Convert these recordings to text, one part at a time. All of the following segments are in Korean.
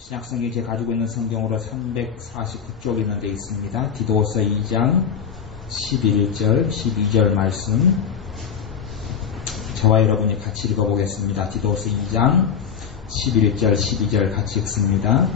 신약성경이 제가 가지고 있는 성경으로 349쪽이나 되어 있습니다. 디도서 2장 11절, 12절 말씀 저와 여러분이 같이 읽어보겠습니다. 디도서 2장 11절, 12절 같이 읽습니다.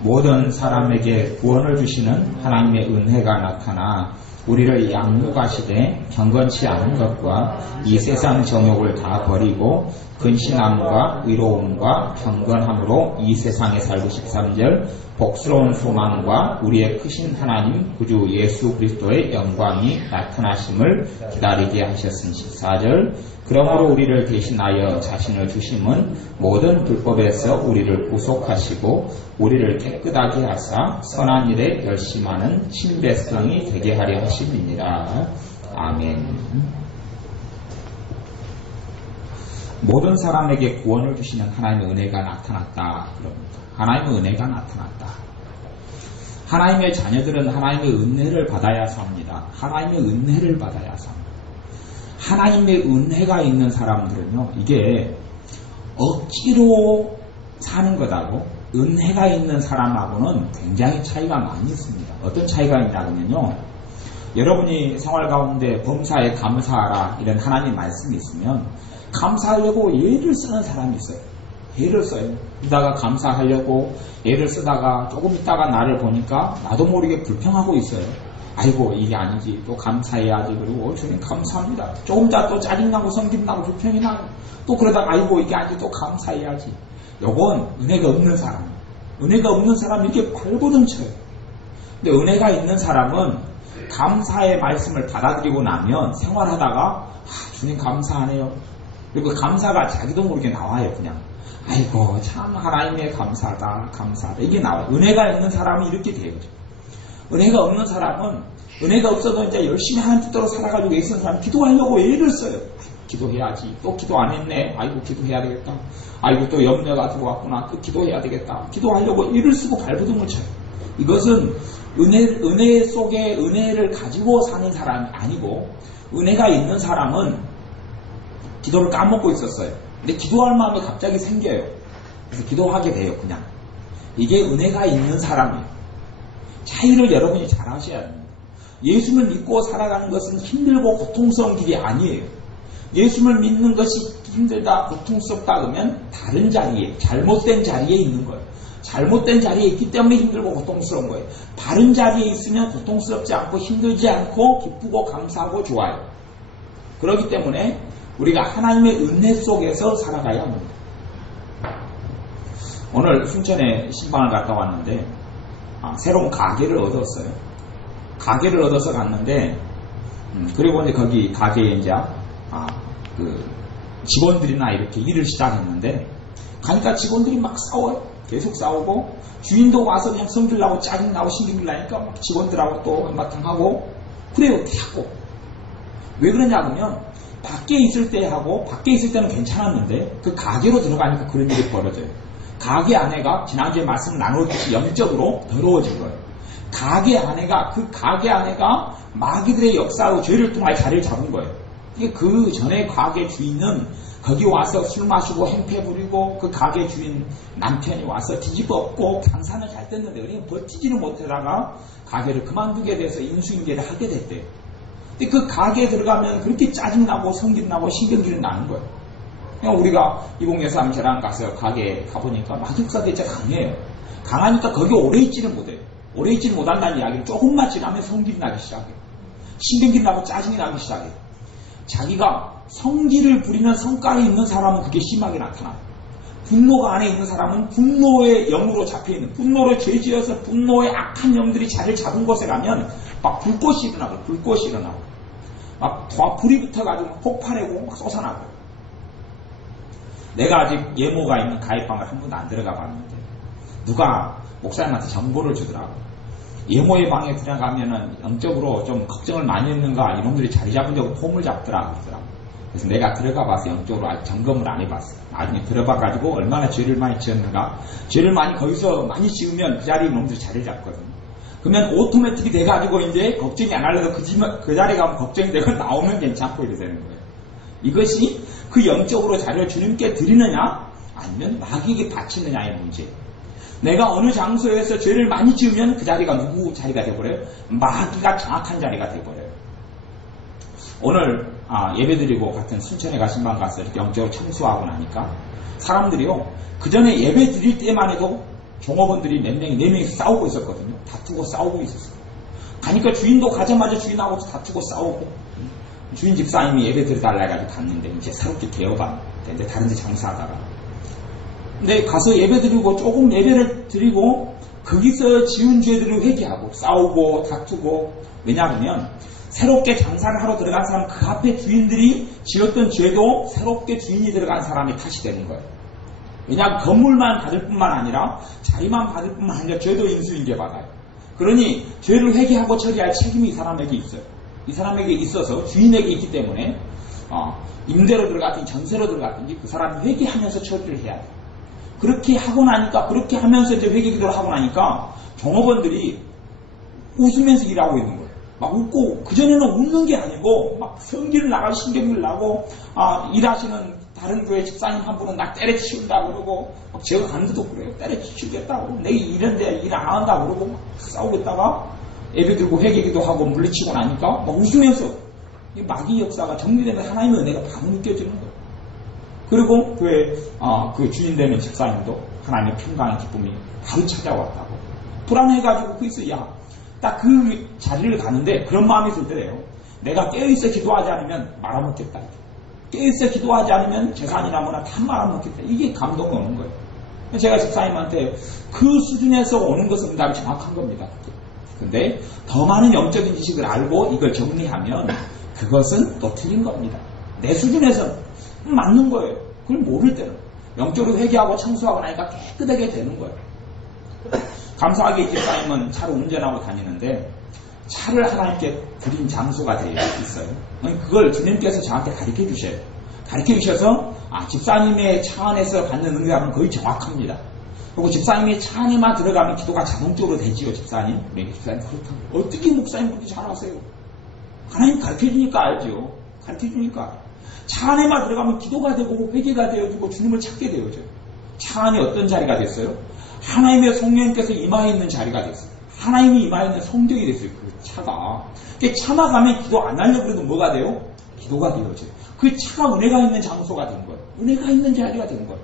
모든 사람에게 구원을 주시는 하나님의 은혜가 나타나 우리를 양육하시되 경건치 않은 것과 이 세상 정욕을 다 버리고 근신함과 의로움과 경건함으로 이 세상에 살고 13절 복스러운 소망과 우리의 크신 하나님 구주 예수 그리스도의 영광이 나타나심을 기다리게 하셨으니 14절 그러므로 우리를 대신하여 자신을 주심은 모든 불법에서 우리를 구속하시고 우리를 깨끗하게 하사 선한 일에 열심하는 신배성이 되게 하려 하심이니라. 아멘. 모든 사람에게 구원을 주시는 하나님의 은혜가 나타났다. 그럽니다. 하나님의 은혜가 나타났다. 하나님의 자녀들은 하나님의 은혜를 받아야 삽니다. 하나님의 은혜를 받아야 삽니다. 하나님의 은혜가 있는 사람들은요, 이게 억지로 사는 것하고 은혜가 있는 사람하고는 굉장히 차이가 많이 있습니다. 어떤 차이가 있냐면요, 여러분이 생활 가운데 범사에 감사하라 이런 하나님 말씀이 있으면 감사하려고 예를 쓰는 사람이 있어요. 예를 써요. 이다가 감사하려고 예를 쓰다가 조금 있다가 나를 보니까 나도 모르게 불평하고 있어요. 아이고 이게 아니지, 또 감사해야지. 그리고 주님 감사합니다. 조금 있다 또 짜증나고 성질나고 불평이 나고 또 그러다가 아이고 이게 아니지, 또 감사해야지. 요건 은혜가 없는 사람. 은혜가 없는 사람은 이렇게 발버둥 쳐요. 근데 은혜가 있는 사람은 감사의 말씀을 받아들이고 나면 생활하다가 주님 감사하네요. 그리고 감사가 자기도 모르게 나와요. 그냥 아이고 참 하나님의 감사하다 이게 나와요. 은혜가 있는 사람이 이렇게 돼요. 은혜가 없는 사람은 은혜가 없어도 이제 열심히 하나님 뜻대로 살아가지고 애쓰는 사람 기도하려고 애를 써요. 기도해야지. 또 기도 안 했네. 아이고 기도해야 되겠다. 아이고 또 염려가 들어왔구나. 또 기도해야 되겠다. 기도하려고 애를 쓰고 발버둥을 쳐요. 이것은 은혜 속에 은혜를 가지고 사는 사람이 아니고, 은혜가 있는 사람은 기도를 까먹고 있었어요. 근데 기도할 마음이 갑자기 생겨요. 그래서 기도하게 돼요. 그냥. 이게 은혜가 있는 사람이에요. 차이를 여러분이 잘 하셔야 됩니다. 예수를 믿고 살아가는 것은 힘들고 고통스러운 길이 아니에요. 예수를 믿는 것이 힘들다, 고통스럽다 그러면 다른 자리에, 잘못된 자리에 있는 거예요. 잘못된 자리에 있기 때문에 힘들고 고통스러운 거예요. 바른 자리에 있으면 고통스럽지 않고 힘들지 않고 기쁘고 감사하고 좋아요. 그렇기 때문에 우리가 하나님의 은혜 속에서 살아가야 합니다. 오늘 순천에 신방을 갔다 왔는데 새로운 가게를 얻었어요. 가게를 얻어서 갔는데 그리고 이제 거기 가게에 이제 직원들이나 이렇게 일을 시작했는데 가니까 직원들이 막 싸워요. 계속 싸우고 주인도 와서 그냥 성질나고 짜증나고 신경질나니까 막 직원들하고 또 한바탕 하고 그래요. 자꾸 왜 그러냐 그러면 밖에 있을 때 하고 밖에 있을 때는 괜찮았는데 그 가게로 들어가니까 그런 일이 벌어져요. 가게 안에가 지난주에 말씀 나누었듯이 영적으로 더러워진 거예요. 가게 안에가 마귀들의 역사로 죄를 통하여 자리를 잡은 거예요. 그 전에 가게 주인은 거기 와서 술 마시고 행패 부리고 그 가게 주인 남편이 와서 뒤집어 엎고 장사는 잘 됐는데 그냥 버티지를 못하다가 가게를 그만두게 돼서 인수인계를 하게 됐대요. 근데 그 가게에 들어가면 그렇게 짜증나고 성질나고 신경질이 나는 거예요. 그냥 우리가 이봉여사님 저랑 가서 가게에 가보니까 마술사들이 진짜 강해요. 강하니까 거기 오래 있지는 못해요. 오래 있지는 못한다는 이야기를 조금만 지나면 성질이 나기 시작해요. 신경질이 나고 짜증이 나기 시작해요. 자기가 성질을 부리는 성깔이 있는 사람은 그게 심하게 나타나요. 분노가 안에 있는 사람은 분노의 영으로 잡혀있는, 분노로 죄지어서 분노의 악한 영들이 자리를 잡은 곳에 가면 막 불꽃이 일어나고 막 불이 붙어가지고 폭발하고 막 솟아나고. 내가 아직 예모가 있는 가입방을 한 번도 안 들어가 봤는데 누가 목사님한테 정보를 주더라고. 예모의 방에 들어가면은 영적으로 좀 걱정을 많이 했는가 이놈들이 자리 잡은 적은 폼을 잡더라 그러더라고. 그래서 내가 들어가 봤어. 영적으로 아직 점검을 안 해봤어. 나중에 들어봐가지고 얼마나 죄를 많이 지었는가. 죄를 많이 거기서 많이 지으면 그 자리에 놈들이 자리를 잡거든. 그러면 오토매틱이 돼가지고 이제 걱정이 안 하려도 그 자리에 가면 걱정이 되고 나오면 괜찮고 이래 되는 거예요. 이것이 그 영적으로 자리를 주님께 드리느냐 아니면 마귀에게 바치느냐의 문제. 내가 어느 장소에서 죄를 많이 지으면 그 자리가 누구 자리가 되어버려요? 마귀가 정확한 자리가 되어버려요. 오늘 예배드리고 같은 순천에 가신 방 가서 이렇게 영적으로 청소하고 나니까 사람들이요, 그 전에 예배 드릴 때만 해도 종업원들이 몇 명이, 4명이 싸우고 있었거든요. 다투고 싸우고 있었어요. 가니까 주인도 가자마자 주인하고 다투고 싸우고, 주인 집사님이 예배 드려달라 해가지고 갔는데, 이제 새롭게 개업하는데, 다른 데 장사하다가. 근데 가서 예배 드리고, 조금 예배를 드리고, 거기서 지은 죄들을 회개하고, 싸우고, 다투고, 왜냐하면, 새롭게 장사를 하러 들어간 사람, 그 앞에 주인들이 지었던 죄도 새롭게 주인이 들어간 사람이 탓이 되는 거예요. 왜냐하면 건물만 받을 뿐만 아니라 자리만 받을 뿐만 아니라 죄도 인수인계 받아요. 그러니 죄를 회개하고 처리할 책임이 이 사람에게 있어요. 이 사람에게 있어서 주인에게 있기 때문에 임대로 들어갔든지 전세로 들어갔든지 그 사람이 회개하면서 처리를 해야 돼요. 그렇게 하고 나니까, 그렇게 하면서 이제 회개 기도를 하고 나니까 종업원들이 웃으면서 일하고 있는 거예요. 막 웃고, 그전에는 웃는 게 아니고 막 성기를 나가고 신경을 나고, 일하시는 다른 교회 집사님 한 분은 나 때려치운다 그러고, 막 제가 가는데도 그래요. 때려치우겠다고, 내가 이런데 일 안 한다 그러고 막 싸우겠다가 예배 들고 회개기도 하고 물리치고 나니까 막 웃으면서, 이 마귀 역사가 정리되면 하나님의 은혜가 바로 느껴지는 거예요. 그리고 교회 그 주인 되는 집사님도 하나님의 평강의 기쁨이 바로 찾아왔다고. 불안해가지고 그래서 딱 그 자리를 가는데 그런 마음이 들 때래요. 내가 깨어있어 기도하지 않으면 말아먹겠다. 깨어있어 기도하지 않으면 재산이라거나 다 말아먹겠다. 이게 감동이 오는 거예요. 제가 집사님한테 그 수준에서 오는 것은 응답이 정확한 겁니다. 근데 더 많은 영적인 지식을 알고 이걸 정리하면 그것은 또 틀린 겁니다. 내 수준에서는 맞는 거예요. 그걸 모를 때는 영적으로 회개하고 청소하고 나니까 깨끗하게 되는 거예요. 감사하게 이 집사님은 차를 운전하고 다니는데 차를 하나님께 드린 장소가 되어 있어요. 그걸 주님께서 저한테 가르쳐 주셔요. 가르쳐 주셔서 집사님의 차 안에서 받는 응답은 거의 정확합니다. 그리고 집사님의 차 안에만 들어가면 기도가 자동적으로 되지요. 집사님. 우리 집사님 그렇다고. 어떻게 목사님 그렇게 잘하세요? 하나님 가르쳐 주니까 알죠. 가르쳐 주니까. 차 안에만 들어가면 기도가 되고 회개가 되어지고 주님을 찾게 되어져요. 차 안에 어떤 자리가 됐어요? 하나님의 성령님께서 임하에 있는 자리가 됐어요. 하나님이 임하에 있는 성경이 됐어요. 그 차가. 참아가면 기도 안 하려고 해도 뭐가 돼요? 기도가 되어져요. 그 차가 은혜가 있는 장소가 된 거예요. 은혜가 있는 자리가 된 거예요.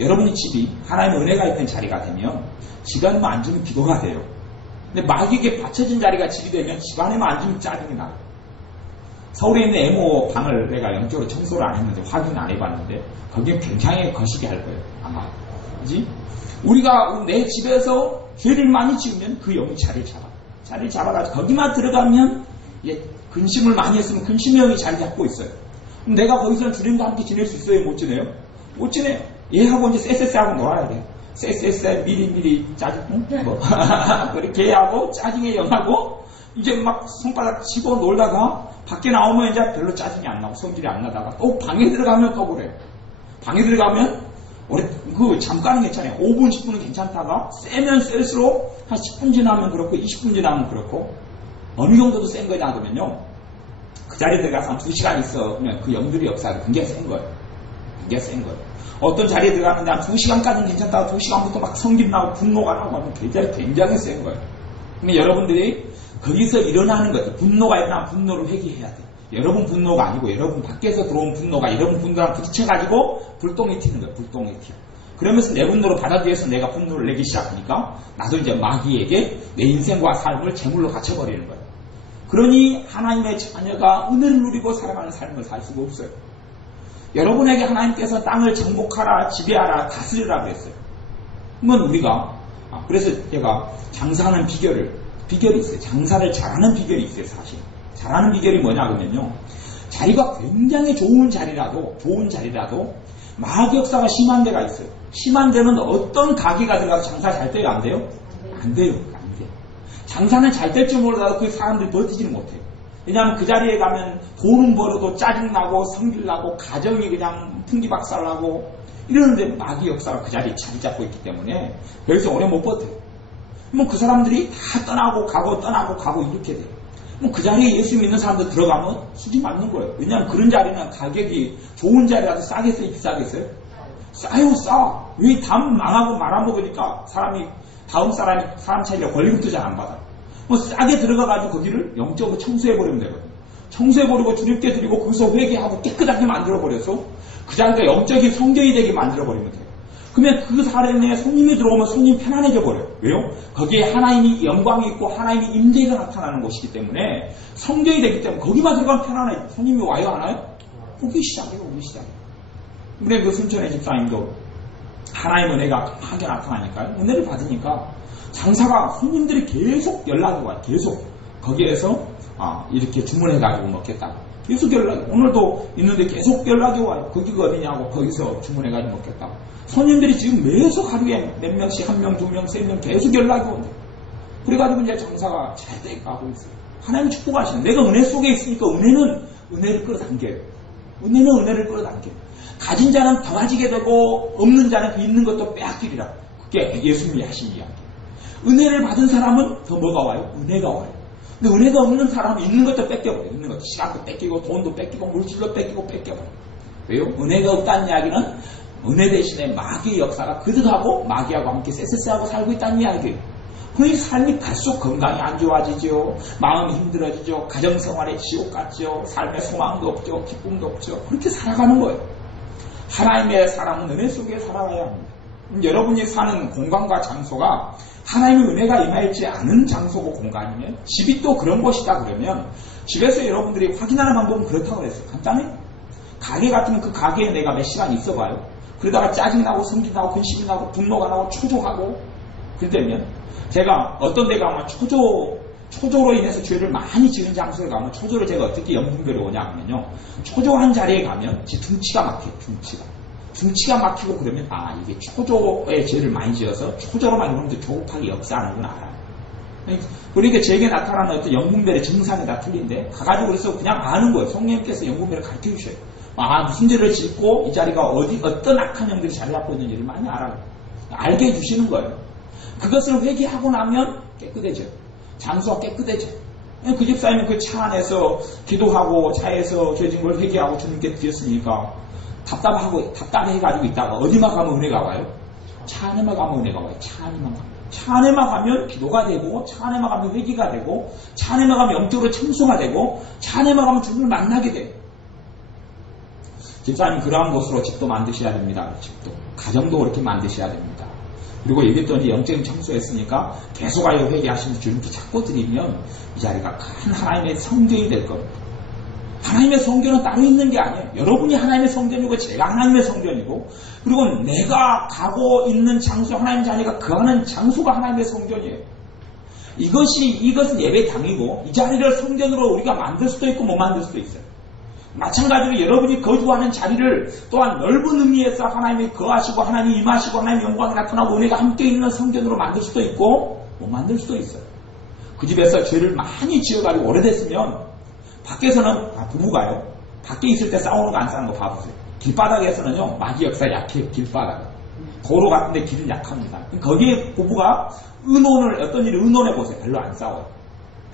여러분의 집이 하나님의 은혜가 있는 자리가 되면 집안에만 앉으면 기도가 돼요. 근데 마귀에게 받쳐진 자리가 집이 되면 집안에만 앉으면 짜증이 나요. 서울에 있는 에모 방을 내가 영적으로 청소를 안 했는데 확인 안 해봤는데 거기에 굉장히 거시기 할 거예요. 아마. 그지? 우리가 내 집에서 죄를 많이 지으면 그 영이 자리를 잡아. 자리를 잡아가지고 거기만 들어가면 근심을 많이 했으면 근심의 영이 자리 잡고 있어요. 그럼 내가 거기서 주님과 함께 지낼 수 있어요? 못 지내요? 못 지내요. 얘하고 이제 쎄쎄쎄하고 놀아야 돼요. 쎄쎄쎄 미리미리 짜증 그렇게 하고 짜증의 영하고 이제 막 손바닥 집어 놀다가 밖에 나오면 이제 별로 짜증이 안 나고 성질이 안 나다가 또 방에 들어가면 또 그래요. 방에 들어가면 잠깐은 괜찮아요. 5분, 10분은 괜찮다가 세면 셀수록 한 10분 지나면 그렇고 20분 지나면 그렇고 어느 정도도 센 거냐 그러면요. 그 자리에 들어가서 한 2시간 있으면 그 영들의 역사가 굉장히 센 거예요. 굉장히 센 거예요. 어떤 자리에 들어가는데 한 2시간까지는 괜찮다가 2시간부터 막 성질 나고 분노가 나고 하면 굉장히 센 거예요. 근데 여러분들이 거기서 일어나는 거예요. 분노가 일어나면 분노를 회개해야 돼요. 여러분 분노가 아니고 여러분 밖에서 들어온 분노가 여러분 분노랑 부딪혀가지고 불똥이 튀는 거예요. 불똥이 튀어. 그러면서 내 분노를 받아들여서 내가 분노를 내기 시작하니까 나도 이제 마귀에게 내 인생과 삶을 제물로 바쳐버리는 거예요. 그러니 하나님의 자녀가 은혜를 누리고 살아가는 삶을 살 수가 없어요. 여러분에게 하나님께서 땅을 정복하라, 지배하라, 다스리라 그랬어요. 그건 우리가 그래서 제가 장사하는 비결이 있어요. 장사를 잘하는 비결이 있어요. 사실 잘하는 비결이 뭐냐 그러면요. 자리가 굉장히 좋은 자리라도 마귀 역사가 심한 데가 있어요. 심한 데는 어떤 가게가 들어가서 장사 잘 돼요? 안 돼요? 안 돼요. 장사는 잘 될 줄 몰라도 그 사람들이 버티지는 못해요. 왜냐하면 그 자리에 가면 돈은 벌어도 짜증나고 성질나고 가정이 그냥 풍기박살나고 이러는데 마귀 역사가 그 자리에 자리 잡고 있기 때문에 여기서 오래 못 버텨요. 뭐 그 사람들이 다 떠나고 가고 이렇게 돼요. 뭐 그 자리에 예수 믿는 사람들 들어가면 수지 맞는 거예요. 왜냐하면 그런 자리는 가격이 좋은 자리라도 싸겠어요? 비싸겠어요? 싸요, 싸. 왜 다음 망하고 말아먹으니까 다음 사람 차리가 권리금도 잘 안 받아. 뭐 싸게 들어가가지고 거기를 영적으로 청소해버리면 되거든. 청소해버리고 주님께 드리고 거기서 회개하고 깨끗하게 만들어버려서 그 자리가 영적인 성전이 되게 만들어버리면 돼요. 그러면 그 사람에 손님이 들어오면 손님 편안해져 버려요. 왜요? 거기에 하나님이 영광이 있고 하나님이 임재가 나타나는 곳이기 때문에 성전이 되기 때문에 거기만 들어가면 편안해요. 손님이 와요, 안 와요? 오기 시작해요. 우리 그 순천의 집사님도 하나님 은혜가 강하게 나타나니까요. 은혜를 받으니까 장사가 손님들이 계속 연락이 와요. 계속 거기에서 이렇게 주문해가지고 먹겠다. 계속 연락이, 오늘도 있는데 계속 연락이 와요. 거기가 어디냐고 거기서 주문해가지고 먹겠다. 손님들이 지금 계속 하루에 몇 명씩, 한 명, 두 명, 세 명 계속 연락이 온다. 그래가지고 이제 장사가 잘 돼가고 있어요. 하나님 축복하시는, 내가 은혜 속에 있으니까 은혜는 은혜를 끌어당겨요. 은혜는 은혜를 끌어당겨요. 가진 자는 더 가지게 되고 없는 자는 그 있는 것도 빼앗기리라. 그게 예수님이 하신 이야기. 은혜를 받은 사람은 더 뭐가 와요? 은혜가 와요. 근데 은혜가 없는 사람은 있는 것도 뺏겨버려요. 있는 것도 시간도 뺏기고 돈도 뺏기고 물질도 뺏기고 뺏겨버려요. 왜요? 은혜가 없다는 이야기는 은혜 대신에 마귀의 역사가 그득하고 마귀하고 함께 쎄쎄쎄하고 살고 있다는 이야기예요. 그러니 삶이 갈수록 건강이 안 좋아지죠. 마음이 힘들어지죠. 가정생활에 지옥 같죠. 삶에 소망도 없죠. 기쁨도 없죠. 그렇게 살아가는 거예요. 하나님의 사람은 은혜 속에 살아가야 합니다. 여러분이 사는 공간과 장소가 하나님의 은혜가 임하지 않은 장소고 공간이면 집이 또 그런 곳이다 그러면 집에서 여러분들이 확인하는 방법은 그렇다고 그랬어요. 간단해요. 가게 같으면 그 가게에 내가 몇 시간 있어봐요. 그러다가 짜증나고 성질나고 근심이 나고 분노가 나고 초조하고 그러면 제가 어떤 데 가면 초조로 인해서 죄를 많이 지은 장소에 가면 초조를 제가 어떻게 영분별이 오냐 하면요. 초조한 자리에 가면 제 둥치가 막혀요. 둥치가 막히고 그러면 이게 초조의 죄를 많이 지어서 초조로만 이러면서 조급하게 역사하는 건 알아요. 그러니까 제게 나타나는 어떤 영분별의 증상이 다 틀린데 가가지고 그래서 그냥 아는 거예요. 성령님께서 영분별을 가르쳐 주셔요. 무슨 죄를 짓고 이 자리가 어떤 악한 영들이 자리 잡고 있는지를 많이 알아요. 알게 해주시는 거예요. 그것을 회개하고 나면 깨끗해져. 장소가 깨끗해져. 그 집사님은 그 차 안에서 기도하고 차에서 죄진 걸 회개하고 주님께 드렸으니까 답답해가지고 있다가 어디만 가면 은혜가 와요? 차 안에만 가면 은혜가 와요. 차 안에만 가면 기도가 되고, 차 안에만 가면 회개가 되고, 차 안에만 가면 영적으로 청소가 되고, 차 안에만 가면 주님을 만나게 돼요. 집사님 그러한 곳으로 집도 만드셔야 됩니다. 집도. 가정도 그렇게 만드셔야 됩니다. 그리고 얘기했더니 영적인 청소했으니까 계속하여 회개하시면서 주님께 자꾸 드리면 이 자리가 큰 하나님의 성전이 될 겁니다. 하나님의 성전은 따로 있는 게 아니에요. 여러분이 하나님의 성전이고 제가 하나님의 성전이고 그리고 내가 가고 있는 장소 하나님의 자리가 거하는 장소가 하나님의 성전이에요. 이것은 예배당이고 이 자리를 성전으로 우리가 만들 수도 있고 못 만들 수도 있어요. 마찬가지로 여러분이 거주하는 자리를 또한 넓은 의미에서 하나님이 거하시고 하나님이 임하시고 하나님의 영광이 나타나고 은혜가 함께 있는 성전으로 만들 수도 있고 못 만들 수도 있어요. 그 집에서 죄를 많이 지어가지고 오래됐으면 밖에서는 부부가요. 밖에 있을 때 싸우는 거 안 싸우는 거 봐보세요. 길바닥에서는요. 마귀 역사 약해요. 길바닥. 도로 같은데 길은 약합니다. 거기에 부부가 어떤 일을 의논해보세요. 별로 안 싸워요.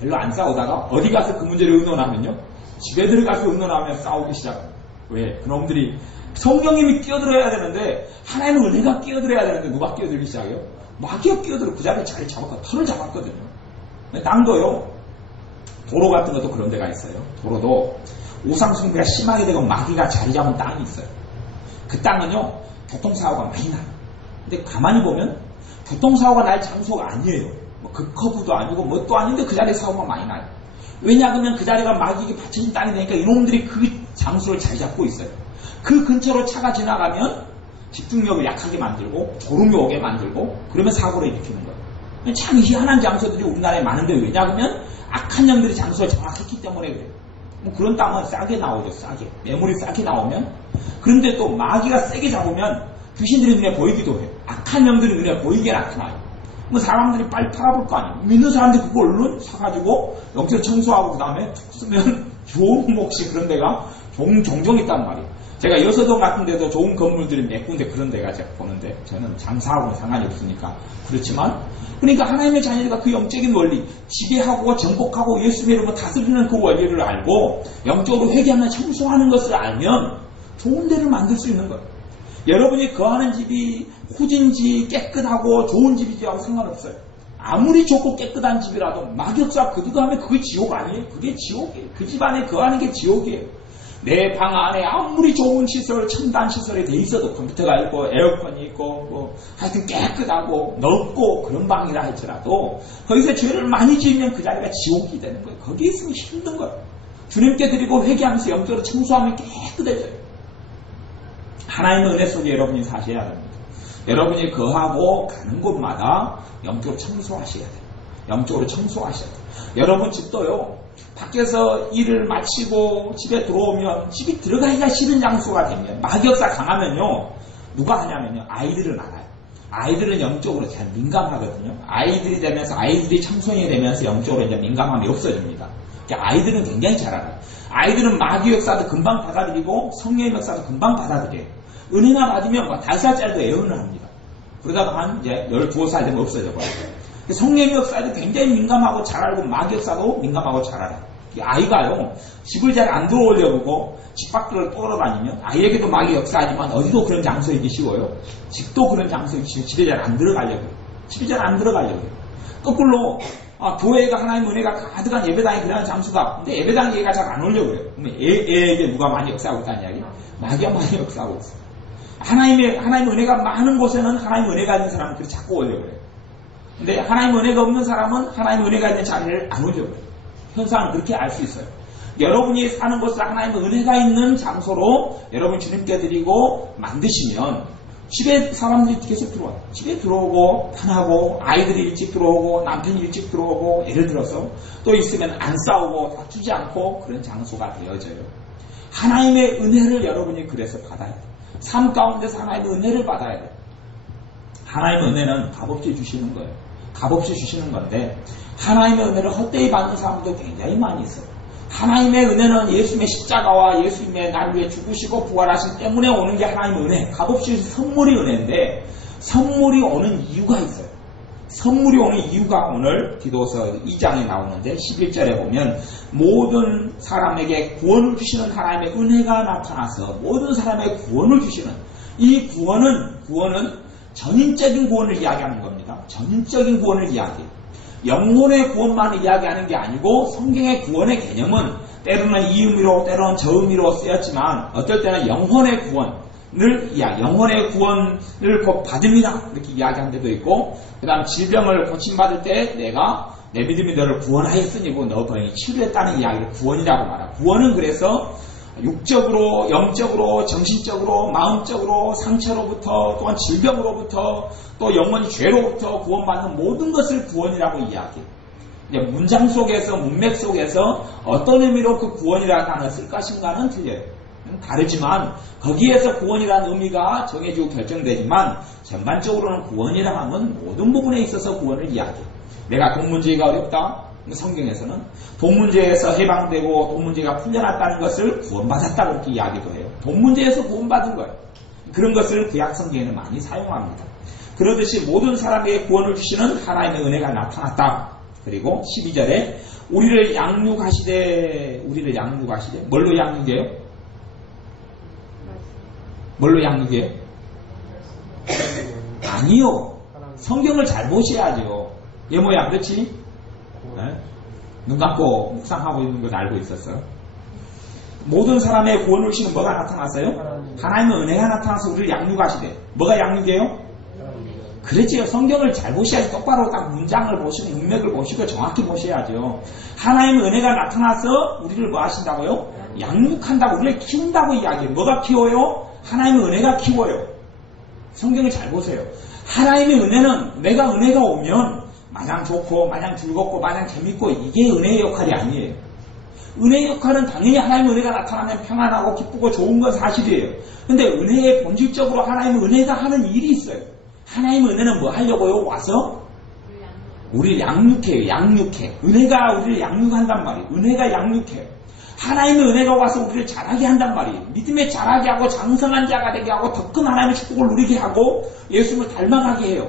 별로 안 싸우다가 어디 가서 그 문제를 의논하면요. 집에 들어가서 의논하면 싸우기 시작합니다. 왜? 그놈들이 성령님이 끼어들어야 되는데 하나님은 은혜가 끼어들어야 되는데 누가 끼어들기 시작해요? 마귀가 끼어들어 그 자리에 자리 잡았고 털을 잡았거든요. 땅도요. 도로 같은 것도 그런 데가 있어요. 도로도 우상숭배가 심하게 되고 마귀가 자리 잡은 땅이 있어요. 그 땅은요. 교통사고가 많이 나요. 근데 가만히 보면 교통사고가 날 장소가 아니에요. 그 커브도 아니고 뭣도 아닌데 그 자리에 사고가 많이 나요. 왜냐 그러면 그 자리가 마귀에게 바쳐진 땅이 되니까 이놈들이 그 장소를 자리 잡고 있어요. 그 근처로 차가 지나가면 집중력을 약하게 만들고 졸음이 오게 만들고 그러면 사고를 일으키는 거예요. 참 희한한 장소들이 우리나라에 많은데 왜냐 그러면 악한 영들이 장소를 장악했기 때문에 그래요. 그런 땅은 싸게 나오죠. 싸게. 매물이 싸게 나오면 그런데 또 마귀가 세게 잡으면 귀신들이 눈에 보이기도 해요. 악한 영들이 눈에 보이게 나타나요. 사람들이 빨리 팔아볼 거 아니에요. 믿는 사람들이 그거 얼른 사가지고 영적 청소하고 그 다음에 툭 쓰면 좋은 몫이 그런 데가 종종 있단 말이에요. 제가 여서동 같은 데도 좋은 건물들이 몇 군데 그런 데가 제가 보는데 저는 장사하고는 상관이 없으니까 그렇지만 그러니까 하나님의 자녀들과 그 영적인 원리 지배하고 정복하고 예수의 이름으로 다스리는 그 원리를 알고 영적으로 회개하며 청소하는 것을 알면 좋은 데를 만들 수 있는 거예요. 여러분이 거하는 집이 후진지 깨끗하고 좋은 집이지하고 상관없어요. 아무리 좋고 깨끗한 집이라도 마격사 거듭하면 그게 지옥 아니에요. 그게 지옥이에요. 그 집 안에 거하는 게 지옥이에요. 내 방 안에 아무리 좋은 시설, 첨단 시설이 돼 있어도 컴퓨터가 있고 에어컨이 있고 뭐 하여튼 깨끗하고 넓고 그런 방이라 할지라도 거기서 죄를 많이 지으면 그 자리가 지옥이 되는 거예요. 거기에 있으면 힘든 거예요. 주님께 드리고 회개하면서 영적으로 청소하면 깨끗해져요. 하나님의 은혜 속에 여러분이 사셔야 합니다. 여러분이 거하고 가는 곳마다 영적으로 청소하셔야 돼요. 영적으로 청소하셔야 돼요. 여러분 집도요. 밖에서 일을 마치고 집에 들어오면 집이 들어가기가 싫은 장소가 되면 마귀역사 강하면요. 누가 하냐면요. 아이들은 알아요. 아이들은 영적으로 잘 민감하거든요. 아이들이 되면서 아이들이 청소년이 되면서 영적으로 이제 민감함이 없어집니다. 그러니까 아이들은 굉장히 잘 알아요. 아이들은 마귀 역사도 금방 받아들이고 성령의 역사도 금방 받아들여요. 은혜나 받으면 5살짜리도 예언을 합니다. 그러다가 한 이제 12살 되면 없어져 버려요. 성령의 역사도 굉장히 민감하고 잘 알고 마귀 역사도 민감하고 잘 알아요. 아이가요 집을 잘 안 들어오려고 집 밖으로 떠돌아다니면 아이에게도 마귀 역사하지만 어디도 그런 장소이기 쉬워요. 집도 그런 장소이기 쉬워. 집에 잘 안 들어가려고 해요. 집에 잘 안 들어가려고 해요. 거꾸로 교회가 하나님의 은혜가 가득한 예배당이 그런 장소다. 근데 예배당 얘기가 잘 안 오려고 해요. 그러면 애에게 누가 많이 역사하고 있다는 이야기? 마귀가 많이 역사하고 있어요. 하나님의 은혜가 많은 곳에는 하나님의 은혜가 있는 사람은 그렇게 자꾸 오려고 해요. 근데 하나님의 은혜가 없는 사람은 하나님의 은혜가 있는 자리를 안 오려고 해요. 현상은 그렇게 알 수 있어요. 여러분이 사는 곳을 하나님의 은혜가 있는 장소로 여러분 주님께 드리고 만드시면 집에 사람들이 계속 들어와요. 집에 들어오고 편하고 아이들이 일찍 들어오고 남편이 일찍 들어오고 예를 들어서 또 있으면 안 싸우고 다투지 않고 그런 장소가 되어져요. 하나님의 은혜를 여러분이 그래서 받아야 돼요. 삶 가운데서 하나님의 은혜를 받아야 돼요. 하나님의 은혜는 값없이 주시는 거예요. 값없이 주시는 건데 하나님의 은혜를 헛되이 받는 사람도 굉장히 많이 있어요. 하나님의 은혜는 예수님의 십자가와 예수님의 나를 위해 죽으시고 부활하신 때문에 오는 게 하나님의 은혜. 값없이 선물이 은혜인데 선물이 오는 이유가 있어요. 선물이 오는 이유가 오늘 디도서 2장에 나오는데 11절에 보면 모든 사람에게 구원을 주시는 하나님의 은혜가 나타나서 모든 사람에게 구원을 주시는 이 구원은 전인적인 구원을 이야기하는 겁니다. 전인적인 구원을 이야기해요. 영혼의 구원만을 이야기하는 게 아니고 성경의 구원의 개념은 때로는 이 의미로 때로는 저 의미로 쓰였지만 어떨 때는 영혼의 구원을 영혼의 구원을 곧 받음이다 이렇게 이야기한 데도 있고 그 다음 질병을 고침받을 때 내가 내 믿음이 너를 구원하였으니 너 병이 치료했다는 이야기를 구원이라고 말하고 구원은 그래서 육적으로, 영적으로, 정신적으로, 마음적으로, 상처로부터, 또한 질병으로부터, 또 영원히 죄로부터 구원받는 모든 것을 구원이라고 이야기해요. 이제 문장 속에서, 문맥 속에서 어떤 의미로 그 구원이라는 단어를 쓸 것인가는 틀려요. 다르지만 거기에서 구원이라는 의미가 정해지고 결정되지만 전반적으로는 구원이라 하면 모든 부분에 있어서 구원을 이야기해요. 내가 돈 문제가 어렵다. 성경에서는 돈 문제에서 해방되고 돈 문제가 풀려났다는 것을 구원받았다고 이렇게 이야기도 해요. 돈 문제에서 구원받은 거예요. 그런 것을 구약 성경에는 많이 사용합니다. 그러듯이 모든 사람에게 구원을 주시는 하나님의 은혜가 나타났다. 그리고 12절에 우리를 양육하시되 뭘로 양육해요? 뭘로 양육해요? 아니요. 성경을 잘 보셔야죠. 얘 뭐야 그렇지? 네? 눈 감고 묵상하고 있는 걸 알고 있었어요. 모든 사람의 구원을 주시는 뭐가 나타났어요? 하나님의 은혜가 나타나서 우리를 양육하시대. 뭐가 양육이에요? 그렇지요. 성경을 잘 보셔야지. 똑바로 딱 문장을 보시고 문맥을 보시고 정확히 보셔야죠. 하나님의 은혜가 나타나서 우리를 뭐 하신다고요? 양육한다고 우리를 키운다고 이야기해요. 뭐가 키워요? 하나님의 은혜가 키워요. 성경을 잘 보세요. 하나님의 은혜는 내가 은혜가 오면 마냥 좋고 마냥 즐겁고 마냥 재밌고 이게 은혜의 역할이 아니에요. 은혜의 역할은 당연히 하나님의 은혜가 나타나면 평안하고 기쁘고 좋은 건 사실이에요. 근데 은혜의 본질적으로 하나님의 은혜가 하는 일이 있어요. 하나님의 은혜는 뭐 하려고요? 와서 우리를 양육해요. 양육해. 은혜가 우리를 양육한단 말이에요. 은혜가 양육해요. 하나님의 은혜가 와서 우리를 자라게 한단 말이에요. 믿음에 자라게 하고 장성한 자가 되게 하고 더 큰 하나님의 축복을 누리게 하고 예수님을 닮아가게 해요.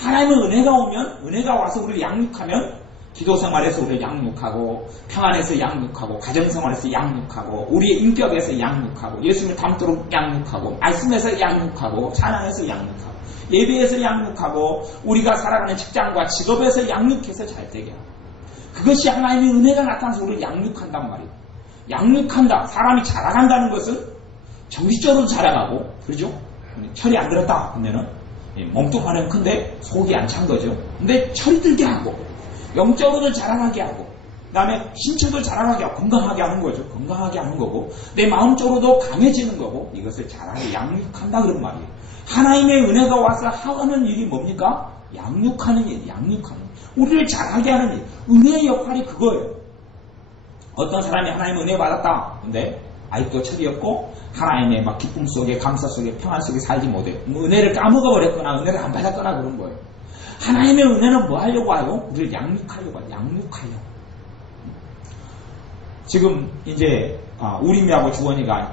하나님의 은혜가 오면 은혜가 와서 우리를 양육하면 기도 생활에서 우리를 양육하고, 평안에서 양육하고, 가정생활에서 양육하고, 우리의 인격에서 양육하고, 예수님을 닮도록 양육하고, 말씀에서 양육하고, 찬양에서 양육하고, 예배에서 양육하고, 우리가 살아가는 직장과 직업에서 양육해서 잘 되게 하고, 그것이 하나님의 은혜가 나타나서 우리를 양육한단 말이에요. 양육한다. 사람이 자라간다는 것은 정신적으로 자라가고, 그러죠? 철이 안 들었다 하면은 몸뚱아리는 큰데 속이 안 찬 거죠. 근데 철이 들게 하고, 영적으로도 자라나게 하고, 그 다음에 신체도 자라나게 하고, 건강하게 하는 거죠. 건강하게 하는 거고, 내 마음적으로도 강해지는 거고, 이것을 자라게 양육한다 그런 말이에요. 하나님의 은혜가 와서 하는 일이 뭡니까? 양육하는 일, 양육하는 일. 우리를 자라게 하는 일. 은혜의 역할이 그거예요. 어떤 사람이 하나님의 은혜 받았다. 근데 아직도 철이 없고 하나님의 막 기쁨 속에, 감사 속에, 평안 속에 살지 못해요. 뭐 은혜를 까먹어버렸거나 은혜를 안 받았거나 그런 거예요. 하나님의 은혜는 뭐 하려고 하요? 우리를 양육하려고 해요. 양육하려고. 지금 이제 우림이하고 주원이가